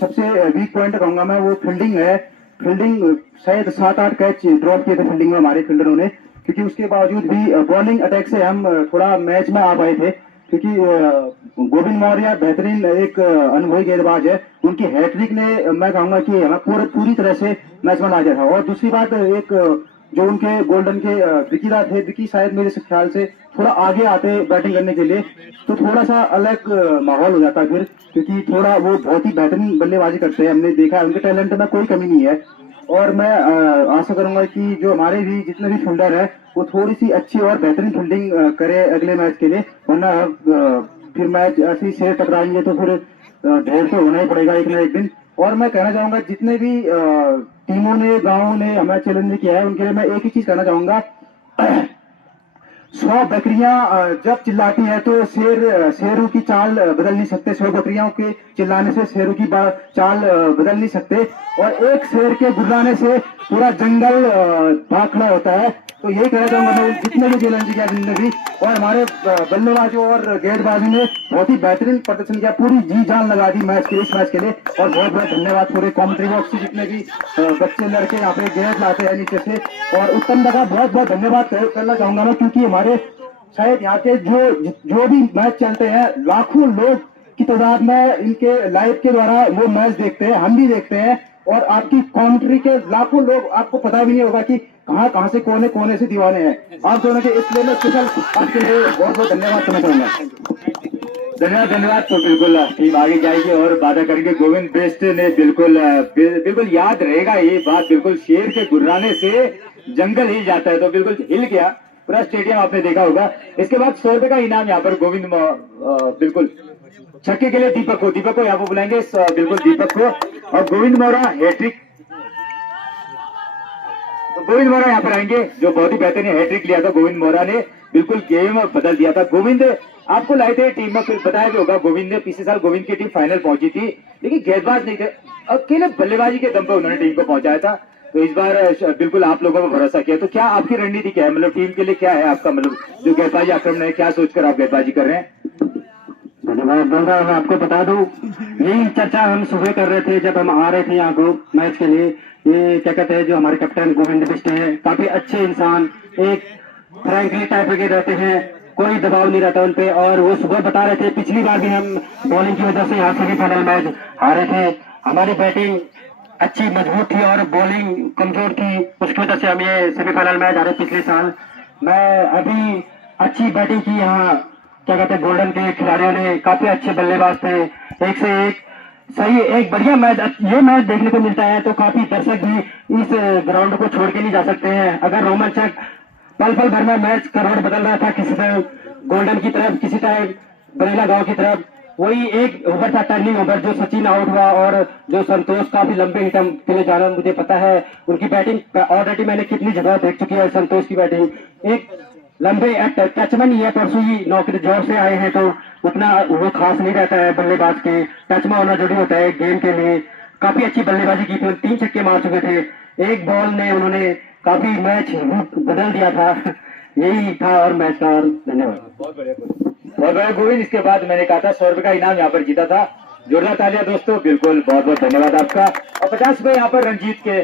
सबसे वीक पॉइंट कहूंगा मैं, वो फील्डिंग है। फील्डिंग शायद 7-8 कैच ड्रॉप किए थे फील्डिंग में हमारे फील्डरों ने, क्योंकि उसके बावजूद भी बॉलिंग अटैक से हम थोड़ा मैच में आ पाए थे, क्योंकि गोविंद मौर्य बेहतरीन एक अनुभवी गेंदबाज है। उनकी हैट्रिक ने मैं कहूंगा कि हमें पूरी तरह से मैच में ला दिया था। और दूसरी बात, एक जो उनके गोल्डन के विकीदा थे, विकी शायद मेरे ख्याल से थोड़ा आगे आते बैटिंग करने के लिए, तो थोड़ा सा अलग माहौल हो जाता फिर, क्योंकि थोड़ा वो बहुत ही बेहतरीन बल्लेबाजी करते हैं, हमने देखा है उनके टैलेंट में कोई कमी नहीं है। और मैं आशा करूंगा कि जो हमारे भी जितने भी फील्डर है वो थोड़ी सी अच्छी और बेहतरीन फील्डिंग करे अगले मैच के लिए, वरना फिर मैच ऐसे ही शेर टकराएंगे तो फिर ढेर तो होना ही पड़ेगा एक न एक दिन। और मैं कहना चाहूंगा जितने भी टीमों ने, गांवों ने हमें चैलेंज किया है, उनके लिए मैं एक ही चीज कहना चाहूंगा, 100 बकरियां जब चिल्लाती है तो शेरों की चाल बदल नहीं सकते। 100 बकरियों के चिल्लाने से शेरों की चाल बदल नहीं सकते, और एक शेर के गुर्राने से पूरा जंगल भाग खड़ा होता है। तो यही कहना चाहूंगा मैं, जितने भी चैलेंज किया जिंदगी, और हमारे बल्लेबाजों और गेंदबाजों ने बहुत ही बेहतरीन प्रदर्शन किया, पूरी जी जान लगा दी मैच के, इस मैच के लिए। और बहुत बहुत धन्यवाद पूरे कॉमेंट्री बॉक्स से, जितने भी बच्चे लड़के यहाँ पे गेंद लाते हैं नीचे से। और उत्तम दा का बहुत बहुत धन्यवाद करना चाहूंगा मैं, क्योंकि हमारे शायद यहाँ के जो भी मैच चलते हैं, लाखों लोग की तादाद में इनके लाइव के द्वारा वो मैच देखते हैं, हम भी देखते हैं। और आपकी कॉमेंट्री के लाखों लोग, आपको पता भी नहीं होगा कि कहाँ से कोने से दीवाने हैं आप दोनों के। इसलिए मैं स्पेशल आपके लिए बहुत बहुत धन्यवाद करना चाहूंगा। धन्यवाद। तो बिल्कुल टीम आगे जाएगी और वादा करेंगे। गोविंद बेस्ट ने बिल्कुल याद रहेगा ये बात, बिल्कुल शेर के गुर्राने से जंगल हिल जाता है, तो बिल्कुल हिल गया पूरा स्टेडियम, आपने देखा होगा। इसके बाद 100 रुपए का इनाम यहाँ पर गोविंद बिल्कुल छक्के के लिए दीपक को यहाँ पर बुलाएंगे, बिल्कुल दीपक को। और गोविंद मौर्य हैट्रिक, गोविंद मौर्य यहाँ पर आएंगे, जो बहुत ही बेहतरीन हैट्रिक लिया था गोविंद मौर्य ने, बिल्कुल गेम बदल दिया था। गोविंद आपको लाए थे टीम में, फिर बताया भी होगा गोविंद ने, पिछले साल गोविंद की टीम फाइनल पहुंची थी, लेकिन गेंदबाज नहीं थे, अकेले बल्लेबाजी के दम पर उन्होंने टीम को पहुंचाया था। तो इस बार बिल्कुल आप लोगों को भरोसा किया। तो क्या आपकी रणनीति क्या है, मतलब टीम के लिए क्या है आपका, मतलब जो गेंदबाजी आक्रमण है, क्या सोचकर आप गेंदबाजी कर रहे हैं? धन्यवाद। मैं आपको बता दूं, यही चर्चा हम सुबह कर रहे थे जब हम आ रहे थे यहाँ को मैच के लिए। ये क्या कहते हैं, जो हमारे कैप्टन गोविंद बिष्ट हैं, काफी अच्छे इंसान, एक फ्रैंकली टाइप के रहते हैं, कोई दबाव नहीं रहता उन पे। और वो सुबह बता रहे थे, पिछली बार भी हम बॉलिंग की वजह से यहाँ सेमीफाइनल मैच हारे थे, हमारी बैटिंग अच्छी मजबूत थी और बॉलिंग कमजोर थी, उसकी वजह से हम ये सेमीफाइनल मैच हारे पिछले साल। मैं अभी अच्छी बैटिंग की, यहाँ क्या कहते हैं गोल्डन के खिलाड़ियों ने, काफी अच्छे बल्लेबाज थे, एक से एक सही एक बढ़िया मैच, ये मैच देखने को मिलता है तो काफी दर्शक भी इस ग्राउंड को छोड़ के नहीं जा सकते हैं। अगर रोमांचक पल पल भर में मैच का रोड बदल रहा था, किसी टाइम गोल्डन की तरफ, किसी टाइम बरेला गांव की तरफ, वही एक ओवर था टर्निंग ओवर जो सचिन आउट हुआ और जो संतोष काफी लंबे हिट के लिए जाना, मुझे पता है उनकी बैटिंग ऑलरेडी मैंने कितनी जगह देख चुकी है। संतोष की बैटिंग एक लंबे टचमैन ही है, परसों ही नौकरी जॉब से आए हैं तो उतना वो खास नहीं रहता है बल्लेबाज के, टच में होना जरूरी होता है गेम के लिए। काफी अच्छी बल्लेबाजी की थी, 3 छक्के मार चुके थे, एक बॉल ने उन्होंने काफी मैच बदल दिया था। यही था और मैच का। और धन्यवाद। बहुत बढ़िया गोविंद। इसके बाद मैंने कहा था 100 रुपए का इनाम यहाँ पर जीता था। जोरदार तालियां दोस्तों। बिल्कुल, बहुत बहुत धन्यवाद आपका। और 50 रुपए यहाँ पर रंजीत के